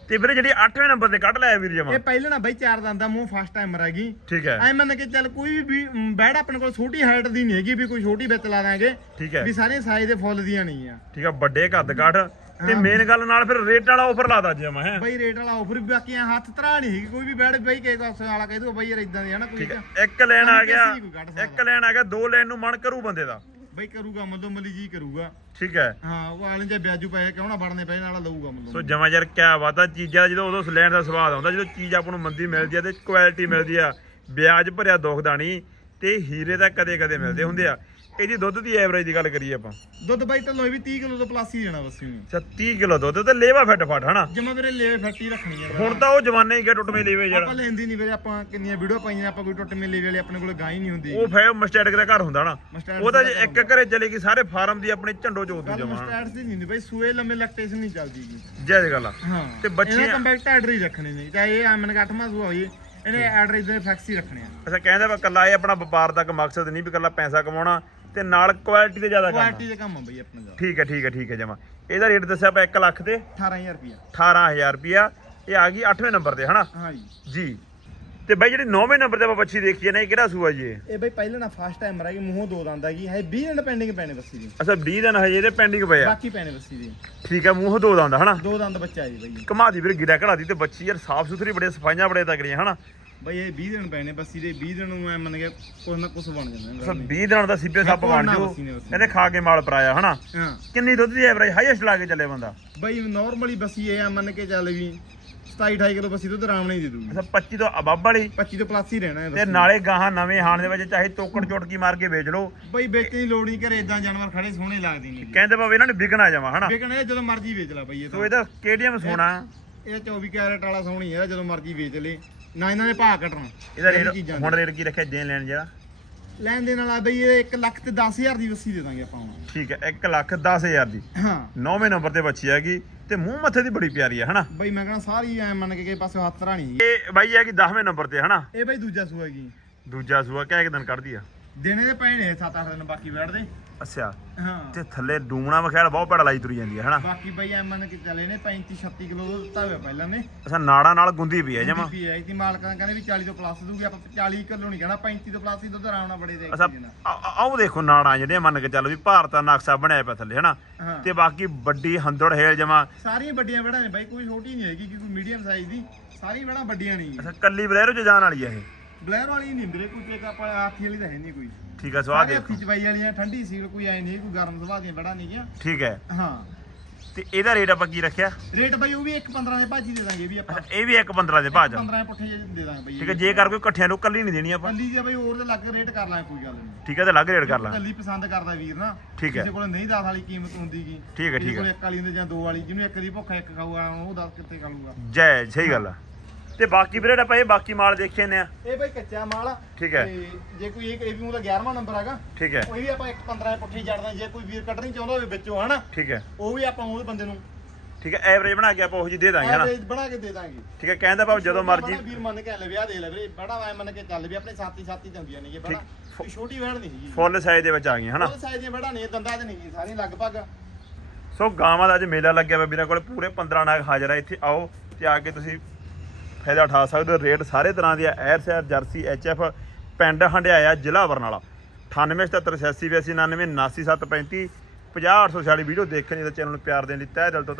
Speaker 1: ਤੇ ਵੀਰੇ ਜਿਹੜੀ 8ਵੇਂ ਨੰਬਰ ਤੇ ਕੱਢ ਲਿਆ ਵੀਰ ਜਮਾ।
Speaker 2: ਇਹ ਪਹਿਲਾਂ ਨਾ ਬਾਈ ਚਾਰ ਦੰਦ ਦਾ ਮੂੰਹ ਫਸਟ ਟਾਈਮਰ ਹੈਗੀ।
Speaker 1: ਠੀਕ ਹੈ।
Speaker 2: ਐ ਮੰਨ ਕੇ ਚੱਲ ਕੋਈ ਵੀ ਬੈੜ ਆਪਣੇ ਕੋਲ ਛੋਟੀ ਹਾਈਟ ਦੀ ਨਹੀਂ ਹੈਗੀ ਵੀ ਕੋਈ ਛੋਟੀ ਵਿੱਚ ਲਾ ਦਾਂਗੇ
Speaker 1: ਠੀਕ ਹੈ।
Speaker 2: ਵੀ ਸਾਰੇ ਸਾਈਜ਼ ਦੇ ਫੁੱਲ ਦੀਆਂ ਨਹੀਂ ਆ।
Speaker 1: ਠੀਕ ਹੈ ਵੱਡੇ ਕੱਦ ਕਾਠ ਤੇ
Speaker 2: ਹਾਂ।
Speaker 1: ਮੇਨ ਗੱਲ ਨਾਲ ਫਿਰ ਰੇਟ ਵਾਲਾ ਆਫਰ ਲਾਦਾ ਜਮਾ ਹੈ?
Speaker 2: ਬਾਈ ਰੇਟ ਵਾਲਾ ਆਫਰ ਵੀ ਬਾਕੀ ਹੱਥ ਧਰਾ ਨਹੀਂ ਹੈਗੀ ਕੋਈ ਵੀ ਬੈੜ ਬਾਈ ਕੇ ਕੋਸ ਵਾਲਾ ਕਹਿ ਦੂ ਬਾਈ ਯਾਰ ਇਦਾਂ ਦੇ ਹਨਾ ਕੋਈ
Speaker 1: ਹੈ। ਇੱਕ ਲੈਣ ਆ ਗਿਆ
Speaker 2: ਕੱਢ।
Speaker 1: ਇੱਕ ਲੈਣ ਆ ਗਿਆ ਦੋ ਲੈਣ ਨੂੰ ਮਨ ਕਰੂ ਬੰਦੇ ਦਾ।
Speaker 2: ਬਾਈ ਕਰੂਗਾ ਮੱਲੋ ਮੱਲੀ ਜੀ ਕਰੂਗਾ।
Speaker 1: ਠੀਕ ਹੈ।
Speaker 2: ਹਾਂ ਉਹ ਆਲੇ ਜੇ ਵਿਆਜੂ ਪਏ ਕਿਉਂ ਨਾ ਵੜਨੇ ਪਏ ਨਾਲ ਲਊਗਾ ਮੱਲੋ
Speaker 1: ਸੋ ਜਮਾ ਯਾਰ ਕਿਆ ਬਾਤ ਆ ਚੀਜ਼ਾਂ ਦਾ ਜਦੋਂ ਉਦੋਂ ਲੈਣ ਦਾ ਸਵਾਦ ਆਉਂਦਾ ਜਦੋਂ ਚੀਜ਼ ਆਪਾਂ ਨੂੰ ਮੰਦੀ ਮਿਲਦੀ ਆ ਤੇ ਕੁਆਲਿਟੀ ਮਿਲਦੀ ਆ। ਵਿਆਜ ਭਰਿਆ ਦੁਖਦਾ ਨਹੀਂ ਤੇ ਹੀਰੇ ਤਾਂ ਕਦੇ ਕਦੇ ਮਿਲਦੇ ਹੁੰਦੇ ਆ। ਇਹਦੀ ਦੁੱਧ ਦੀ ਐਵਰੇਜ ਦੀ ਗੱਲ ਕਰੀਏ ਆਪਾਂ।
Speaker 2: ਦੁੱਧ ਬਾਈ ਤਾਂ ਲੋਈ ਵੀ 30 ਕਿਲੋ ਤੋਂ ਪਲੱਸ ਹੀ ਦੇਣਾ ਬਸ ਇਹਨੂੰ।
Speaker 1: ਅੱਛਾ 30 ਕਿਲੋ ਦੁੱਧ ਤੇ ਲੇਵਾ ਫਿੱਟ ਫਟ ਹਨਾ?
Speaker 2: ਜਮਾ ਵੀਰੇ ਲੇਵੇ ਫੱਟੀ ਰੱਖਣੀ ਆ।
Speaker 1: ਹੁਣ ਤਾਂ ਉਹ ਜਮਾਨੇ ਹੀ ਗਿਆ ਟੁੱਟਵੇਂ ਲੇਵੇ
Speaker 2: ਆਪਾਂ
Speaker 1: ਜਿਹੜਾ
Speaker 2: ਲੈਂਦੀ ਨਹੀਂ ਵੀਰੇ ਆਪਾਂ ਕਿੰਨੀਆਂ ਵੀਡੀਓ ਪਾਈਆਂ ਆਪਾਂ ਕੋਈ ਟੁੱਟ ਮੇਲੇ ਵਾਲੇ ਆਪਣੇ ਕੋਲ ਗਾਂ ਹੀ ਨਹੀਂ ਹੁੰਦੀ।
Speaker 1: ਉਹ ਫੈ ਮਸਟੈਡਿਕ ਦਾ ਘਰ ਹੁੰਦਾ ਨਾ। ਉਹ ਤਾਂ ਇੱਕ ਘਰੇ ਚਲੇਗੀ ਸਾਰੇ ਫਾਰਮ ਦੀ ਆਪਣੀ ਝੰਡੋ ਚੋਦੂ
Speaker 2: ਗੱਲ
Speaker 1: ਜਮਾ।
Speaker 2: ਮਸਟੈਡ ਦੀ ਨਹੀਂ ਬਾਈ ਸੂਏ ਲੰਮੇ ਲੈਕਟੇਸ਼ਨ ਨਹੀਂ ਚੱਲਦੀ
Speaker 1: ਜੈ ਗੱਲ। ਆ
Speaker 2: ਹਾਂ।
Speaker 1: ਤੇ
Speaker 2: ਇਹਨਾਂ ਕੰਪੈਕਟ ਆਰਡਰ ਹੀ ਰੱਖਣੇ ਨੇ ਚਾਹੇ ਇਹ ਐਮਨ ਗੱਠਮਾ ਸੂਆ ਹੋਈਏ ਇਹਨੇ ਆਰਡਰ ਇਦਾਂ ਫੈਕਸ ਹੀ ਰੱਖਣੇ ਆ।
Speaker 1: ਅੱਛਾ ਕਹਿੰਦੇ ਵਾ ਕੱਲਾ ਇਹ ਆਪਣਾ ਵਪਾਰ ਤੱਕ ਮਕਸਦ ਨਹੀਂ ਵੀ ਕੱਲਾ ਪੈਸਾ ਕਮਾਉਣਾ ਤੇ ਨਾਲ ਕੁਆਲਿਟੀ ਤੇ ਜ਼ਿਆਦਾ ਕੰਮ
Speaker 2: ਕੁਆਲਿਟੀ ਦੇ ਕੰਮ ਆ ਬਾਈ ਆਪਣੇ ਦਾ
Speaker 1: ਠੀਕ ਹੈ ਠੀਕ ਹੈ ਠੀਕ ਹੈ ਜਮਾ। ਇਹਦਾ ਰੇਟ ਦੱਸਿਆ ਆਪਾਂ 1 ਲੱਖ ਤੇ
Speaker 2: 18000 ਰੁਪਿਆ
Speaker 1: 18000 ਰੁਪਿਆ ਇਹ ਆ ਗਈ 8ਵੇਂ ਨੰਬਰ ਤੇ ਹਨਾ?
Speaker 2: ਹਾਂ ਜੀ।
Speaker 1: ਤੇ ਬਾਈ ਜਿਹੜੀ 9ਵੇਂ ਨੰਬਰ ਤੇ ਆਪਾਂ ਬੱਚੀ ਦੇਖੀ ਨਾ ਇਹ ਕਿਹੜਾ ਸੂਆ ਜੀ ਇਹ?
Speaker 2: ਬਾਈ ਪਹਿਲਾਂ ਨਾ ਫਸਟ ਟਾਈਮ ਰਹੀ ਮੂੰਹੋਂ ਦੋ ਦੰਦ ਹੈਗੀ ਹੈ 20 ਦਿਨ ਪੈਂਡਿੰਗ ਪੈਣੇ ਬੱਸੀ ਦੀ।
Speaker 1: ਅੱਛਾ 20 ਦਿਨ ਹਜੇ ਇਹਦੇ ਪੈਂਡਿੰਗ ਪਏ ਆ।
Speaker 2: ਬਾਕੀ ਪੈਣੇ ਬੱਸੀ ਦੀ।
Speaker 1: ਠੀਕ ਹੈ ਮੂੰਹ ਦੋ ਦੰਦ ਹਨਾ?
Speaker 2: ਦੋ ਦੰਦ ਬੱਚਾ ਜੀ ਬਾਈ।
Speaker 1: ਦੀ ਵੀਰ ਗਿਰਾ ਘੜਾ ਦੀ ਤੇ ਬੱਚੀ ਯਾਰ ਸਾਫ਼ ਸੁਥਰੀ ਬੜੇ ਸਫਾਈਆਂ ਬੜੇ ਤਕੜੀਆਂ ਹਨਾ?
Speaker 2: ਬਾਈ ਇਹ 20 ਦਿਨ ਪੈਣੇ ਬੱਸੀ ਦੇ 20 ਦਿਨ ਨੂੰ ਐ ਮੰਨ ਗਿਆ ਕੁਛ ਨਾ ਕੁਛ ਬਣ ਜਾਂਦਾ ਇਹਦਾ।
Speaker 1: 20 ਦਿਨਾਂ ਦਾ ਸੀਪੇ ਸੱਪ ਬਣ
Speaker 2: ਨਾ
Speaker 1: ਜੂ।
Speaker 2: ਨੇ।
Speaker 1: ਇਹਨੇ ਖਾ ਕੇ ਮਾਲ ਪਰਾਇਆ ਹਨਾ?
Speaker 2: ਹਾਂ।
Speaker 1: ਕਿੰਨੀ ਦੁੱਧ ਦੀ ਐਵਰੇਜ ਹਾਈਐਸਟ ਲਾ ਕੇ ਚੱਲੇ ਬੰਦਾ।
Speaker 2: ਬਾਈ ਨਾਰਮਲੀ ਬੱਸੀ ਇਹ ਆ ਮੰਨ ਕੇ ਚੱਲ ਵੀ 27 28 ਕਿਲੋ ਬੱਸੀ ਦੁੱਧ ਆਰਾਮ ਨਾਲ ਹੀ ਦੇ ਦੂਗੀ
Speaker 1: ਅੱਛਾ 25 ਤੋਂ ਅਬਬ ਵਾਲੀ?
Speaker 2: 25 ਤੋਂ ਪਲੱਸ ਹੀ ਰਹਿਣਾ
Speaker 1: ਤੇ। ਨਾਲੇ ਗਾਹਾਂ ਨਵੇਂ ਹਾਣ ਦੇ ਵਿੱਚ ਚਾਹੇ ਤੋਕੜ ਚੋਟਕੀ ਮਾਰ ਕੇ ਵੇਚ ਲਓ।
Speaker 2: ਬਾਈ ਵੇਚਣ ਦੀ ਲੋੜ ਨਹੀਂ ਘਰੇ ਇਦਾਂ ਜਾਨਵਰ ਖੜੇ ਸੋਹਣੇ ਲੱਗਦੇ ਨਹੀਂ।
Speaker 1: ਕਹਿੰਦੇ ਬਾਬੇ ਇਹਨਾਂ ਨੇ ਵਿਕਣਾ ਜਾਵਾ ਹਨਾ?
Speaker 2: ਇਹ ਜਦੋਂ ਮਰਜ਼ੀ ਵੇਚ ਲੈ ਬਾਈ ਇਹ
Speaker 1: ਸੋ
Speaker 2: ਤਾਂ
Speaker 1: ਇਹਦਾ ਸਟੇਡੀਅਮ ਸੋਨਾ
Speaker 2: ਇਹ 24 ਕੈਰਟ ਵਾਲਾ ਸੋਹਣੀ ਹੈ ਜਦੋਂ ਮਰਜ਼ੀ ਵੇਚ ਲੇ। ਨਾ ਇਹਨਾਂ ਦੇ ਭਾਅ ਘਟਣ।
Speaker 1: ਇਹਦਾ
Speaker 2: ਇਹੀ
Speaker 1: ਰੇਟ ਹੁਣ ਰੇਟ ਕੀ ਰੱਖਿਆ ਦੇਣ ਲੈਣ ਜਿਹੜਾ?
Speaker 2: ਲੈਣ ਦੇ ਨਾਲ ਆ ਬਈ ਇਹ 1 ਲੱਖ ਤੇ 10000 ਦੀ ਬੱਸੀ ਦੇ ਦਾਂਗੇ ਆਪਾਂ ਹੁਣ।
Speaker 1: ਠੀਕ ਹੈ 1 ਲੱਖ 10000 ਦੀ।
Speaker 2: ਹਾਂ।
Speaker 1: 9ਵੇਂ ਨੰਬਰ ਤੇ ਬੱਚੀ ਹੈਗੀ ਤੇ ਮੂੰਹ ਮੱਥੇ ਦੀ ਬੜੀ ਪਿਆਰੀ ਹੈ ਹਨਾ?
Speaker 2: ਬਈ ਮੈਂ ਕਹਿੰਦਾ ਸਾਰੀ ਐ ਮੰਨ ਕੇ ਕਿਸੇ ਪਾਸੇ ਹੱਥ ਰਾਣੀ
Speaker 1: ਇਹ ਬਾਈ ਹੈਗੀ 10ਵੇਂ ਨੰਬਰ ਤੇ ਹਨਾ?
Speaker 2: ਇਹ ਬਈ ਦੂਜਾ ਸੂਆ ਹੈਗੀ।
Speaker 1: ਦੂਜਾ ਸੂਆ ਕਿਆ ਇੱਕ ਦਿਨ ਕੱਢਦੀ ਆ।
Speaker 2: ਦਿਨੇ ਦੇ ਨੇ 7-8 ਦਿਨ ਬਾਕੀ ਬੈਠਦੇ।
Speaker 1: ਅੱਛਾ।
Speaker 2: ਹਾਂ।
Speaker 1: ਤੇ ਥੱਲੇ ਡੂਮਣਾ ਮਖਿਆਲ ਬਹੁਤ ਭੜਾ ਲਾਈ ਤੁਰੀ ਜਾਂਦੀ ਹੈ ਹਨਾ?
Speaker 2: ਬਾਕੀ ਬਈ ਐ ਮੰਨ ਕੇ ਚੱਲੇ ਨੇ 35-36 ਕਿਲੋ ਦੁੱਧ ਦਿੱਤਾ ਹੋਇਆ ਪਹਿਲਾਂ ਨੇ।
Speaker 1: ਅੱਛਾ ਨਾੜਾ ਨਾਲ ਗੁੰਦੀ ਵੀ ਹੈ ਜਮਾ।
Speaker 2: ਬੀਪੀ ਆਈ ਤੀ ਮਾਲਕਾਂ ਕਹਿੰਦੇ ਵੀ 40 ਤੋਂ ਪਲੱਸ ਦੂਗੀ ਆਪਾਂ 40 ਕਿਲੋ ਨਹੀਂ ਕਹਿਣਾ 35 ਤੋਂ ਪਲੱਸ ਹੀ ਦੁੱਧ ਆਰਾਮ ਨਾਲ ਬੜੇ ਦੇ
Speaker 1: ਅੱਛਾ ਆ- ਆਓ ਦੇਖੋ ਨਾੜਾਂ ਜਿਹੜੀਆਂ ਮੰਨ ਕੇ ਚੱਲ ਵੀ ਭਾਰਤ ਦਾ ਨਕਸ਼ਾ ਬਣਿਆ ਪਿਆ ਥੱਲੇ ਹਨਾ?
Speaker 2: ਹਾਂ।
Speaker 1: ਤੇ ਬਾਕੀ ਵੱਡੀ ਹੰਦੜ ਹੇਲ ਜਮਾ।
Speaker 2: ਸਾਰੀਆਂ ਵੱਡੀਆਂ ਵੜਾਂ ਨੇ ਬਾਈ ਕੋਈ ਛੋਟੀ ਨਹੀਂ ਹੈਗੀ ਕੋਈ ਮੀਡੀਅਮ ਸਾਈਜ਼ ਦੀ। ਸਾਰੀਆਂ ਵੜਾਂ ਵੱਡੀਆਂ ਨਹੀਂ
Speaker 1: ਅੱਛਾ ਕੱਲੀ ਬਲੈਰੋ ਚ ਜਾਣ ਵਾਲੀ ਹੈ ਇਹ?
Speaker 2: ਬਲੈਰ ਵਾਲੀ ਨਹੀਂ ਵੀਰੇ ਕੋਈ ਤੇ ਆਪਾਂ ਹਾਥੀ ਵਾਲੀ ਤਾਂ ਹੈ ਨਹੀਂ ਕੋਈ।
Speaker 1: ਠੀਕ ਹੈ ਸਵਾਦ
Speaker 2: ਸਾਰੇ
Speaker 1: ਦੇਖੋ।
Speaker 2: ਹੱਥੀ ਚਵਾਈ ਵਾਲੀਆਂ ਠੰਡੀ ਸੀਲ ਕੋਈ ਐ ਨਹੀਂ ਕੋਈ ਗਰਮ ਸੁਭਾਅ ਦੀਆਂ ਵੜਾਂ ਨਹੀਂ ਗਿਆ
Speaker 1: ਠੀਕ ਹੈ।
Speaker 2: ਹਾਂ।
Speaker 1: ਤੇ ਇਹਦਾ ਰੇਟ ਆਪਾਂ ਕੀ ਰੱਖਿਆ?
Speaker 2: ਰੇਟ ਬਾਈ ਉਹ ਵੀ 1.15 ਦੇ ਭਾਜੀ ਦੇ ਦਾਂਗੇ ਇਹ ਵੀ ਆਪਾਂ।
Speaker 1: ਅੱਛਾ ਇਹ ਵੀ 1.15 ਦੇ ਭਾਅ ਚ।
Speaker 2: 15 ਪੁੱਠੇ ਜਿਹੇ ਦੇ ਦਾਂਗੇ ਬਾਈ
Speaker 1: ਠੀਕ ਹੈ ਜੇਕਰ ਕੋਈ ਇਕੱਠਿਆਂ ਨੂੰ ਕੱਲੀ ਨਹੀਂ ਦੇਣੀ ਆਪਾਂ।
Speaker 2: ਕੱਲੀ ਜੇ ਬਾਈ ਹੋਰ ਦੇ ਲੱਗ ਰੇਟ ਕਰ ਲਾਂਗੇ ਕੋਈ ਗੱਲ ਨਹੀਂ।
Speaker 1: ਠੀਕ ਹੈ ਤੇ ਅਲੱਗ ਰੇਟ ਕਰ ਲਾਂ
Speaker 2: ਕੱਲੀ ਪਸੰਦ ਕਰਦਾ ਵੀਰ ਨਾ।
Speaker 1: ਠੀਕ ਹੈ।
Speaker 2: ਕਿਸੇ ਕੋਲ ਨਹੀਂ 10 ਵਾਲੀ ਕੀਮਤ ਹੁੰਦੀਗੀ
Speaker 1: ਠੀਕ ਹੈ, ਠੀਕ ਹੈ।
Speaker 2: ਇੱਕ ਵਾਲੀ ਹੁੰਦੀ ਜਾਂ ਦੋ ਵਾਲੀ ਜਿਹਨੂੰ ਇੱਕ ਦੀ ਭੁੱਖ ਇੱਕ ਖਾਊਗਾ ਉਹ 10 ਕਿੱਥੇ ਖਾਊਗਾ।
Speaker 1: ਜੈ ਸਹੀ ਗੱਲ ਆ। ਤੇ ਬਾਕੀ ਵੀਰੇ ਆਪਾਂ ਇਹ ਬਾਕੀ ਮਾਲ ਦੇਖੇ ਨੇ ਆ।
Speaker 2: ਇਹ ਬਾਈ ਕੱਚਾ ਮਾਲ ਆ।
Speaker 1: ਠੀਕ ਹੈ।
Speaker 2: ਤੇ ਜੇ ਕੋਈ ਇਹ ਇਹ ਵੀ ਉਹਦਾ 11ਵਾਂ ਨੰਬਰ ਹੈਗਾ।
Speaker 1: ਠੀਕ ਹੈ।
Speaker 2: ਉਹ ਵੀ ਆਪਾਂ 1.15 ਪੁੱਠੀ ਜੜਦਾ ਜੇ ਕੋਈ ਵੀਰ ਕੱਢਣੀ ਚਾਹੁੰਦਾ ਹੋਵੇ ਵਿੱਚੋਂ ਹਨਾ?
Speaker 1: ਠੀਕ ਹੈ।
Speaker 2: ਉਹ ਵੀ ਆਪਾਂ ਉਹ ਬੰਦੇ ਨੂੰ
Speaker 1: ਠੀਕ ਹੈ ਐਵਰੇਜ ਬਣਾ ਕੇ ਆਪਾਂ ਉਹ ਜੀ ਦੇ ਦਾਂਗੇ ਹਨਾ?
Speaker 2: ਐਵਰੇਜ ਬਣਾ ਕੇ ਦੇ ਦਾਂਗੇ।
Speaker 1: ਠੀਕ ਹੈ ਕਹਿੰਦਾ ਭਾਵੇਂ ਜਦੋਂ ਮਰਜ਼ੀ
Speaker 2: ਬੜਾ ਵੀਰ ਮੰਨ ਕੇ ਲੈ ਵਿਆਹ ਦੇ ਲੈ ਵੀਰੇ। ਬੜਾ ਐ ਮੰਨ ਕੇ ਚੱਲ ਵੀ ਆਪਣੇ ਸਾਥੀ ਸਾਥੀ ਜਾਂਦੀਆਂ ਨੇ ਇਹ ਬੜਾ ਕੋਈ ਛੋਟੀ ਵਹਿੜ ਨਹੀਂ ਹੈਗੀ।
Speaker 1: ਫੁੱਲ ਸਾਈਜ਼ ਦੇ ਵਿੱਚ ਆ ਗਈਆਂ ਹਨਾ?
Speaker 2: ਉਹ ਸਾਈਜ਼ ਦੀਆਂ ਵਹਿੜਾਂ ਨਹੀਂ ਦੰਦਾਂ 'ਚ ਨਹੀਂ ਸਾਰੀਆਂ ਲਗਭਗ।
Speaker 1: ਸੋ ਗਾਵਾਂ ਦਾ ਅੱਜ ਮੇਲਾ ਲੱਗਿਆ ਵੀਰਾਂ ਕੋਲ। ਪੂਰੇ 15 ਨਾਗ ਹਾਜ਼ਰ ਆ। ਇੱਥੇ ਆਓ ਤੇ ਆ ਕੇ ਤੁਸੀਂ ਫਾਇਦਾ ਉਠਾ ਸਕਦੇ ਹੋ। ਰੇਟ ਸਾਰੇ ਤਰ੍ਹਾਂ ਦੇ ਆ। ਐਰ ਸ਼ਹਿਰ ਜਰਸੀ ਐਚਐਫ ਪਿੰਡ ਹੰਡਿਆਇਆ, ਜ਼ਿਲ੍ਹਾ ਬਰਨਾਲਾ। 98778899 99735 50846 ਵੀਡੀਓ ਦੇਖਣ ਲਈ ਤਾਂ ਚੈਨਲ ਨੂੰ ਪਿਆਰ ਦੇਣ ਲਈ ਤਹਿ ਦਿਲ ਤੋਂ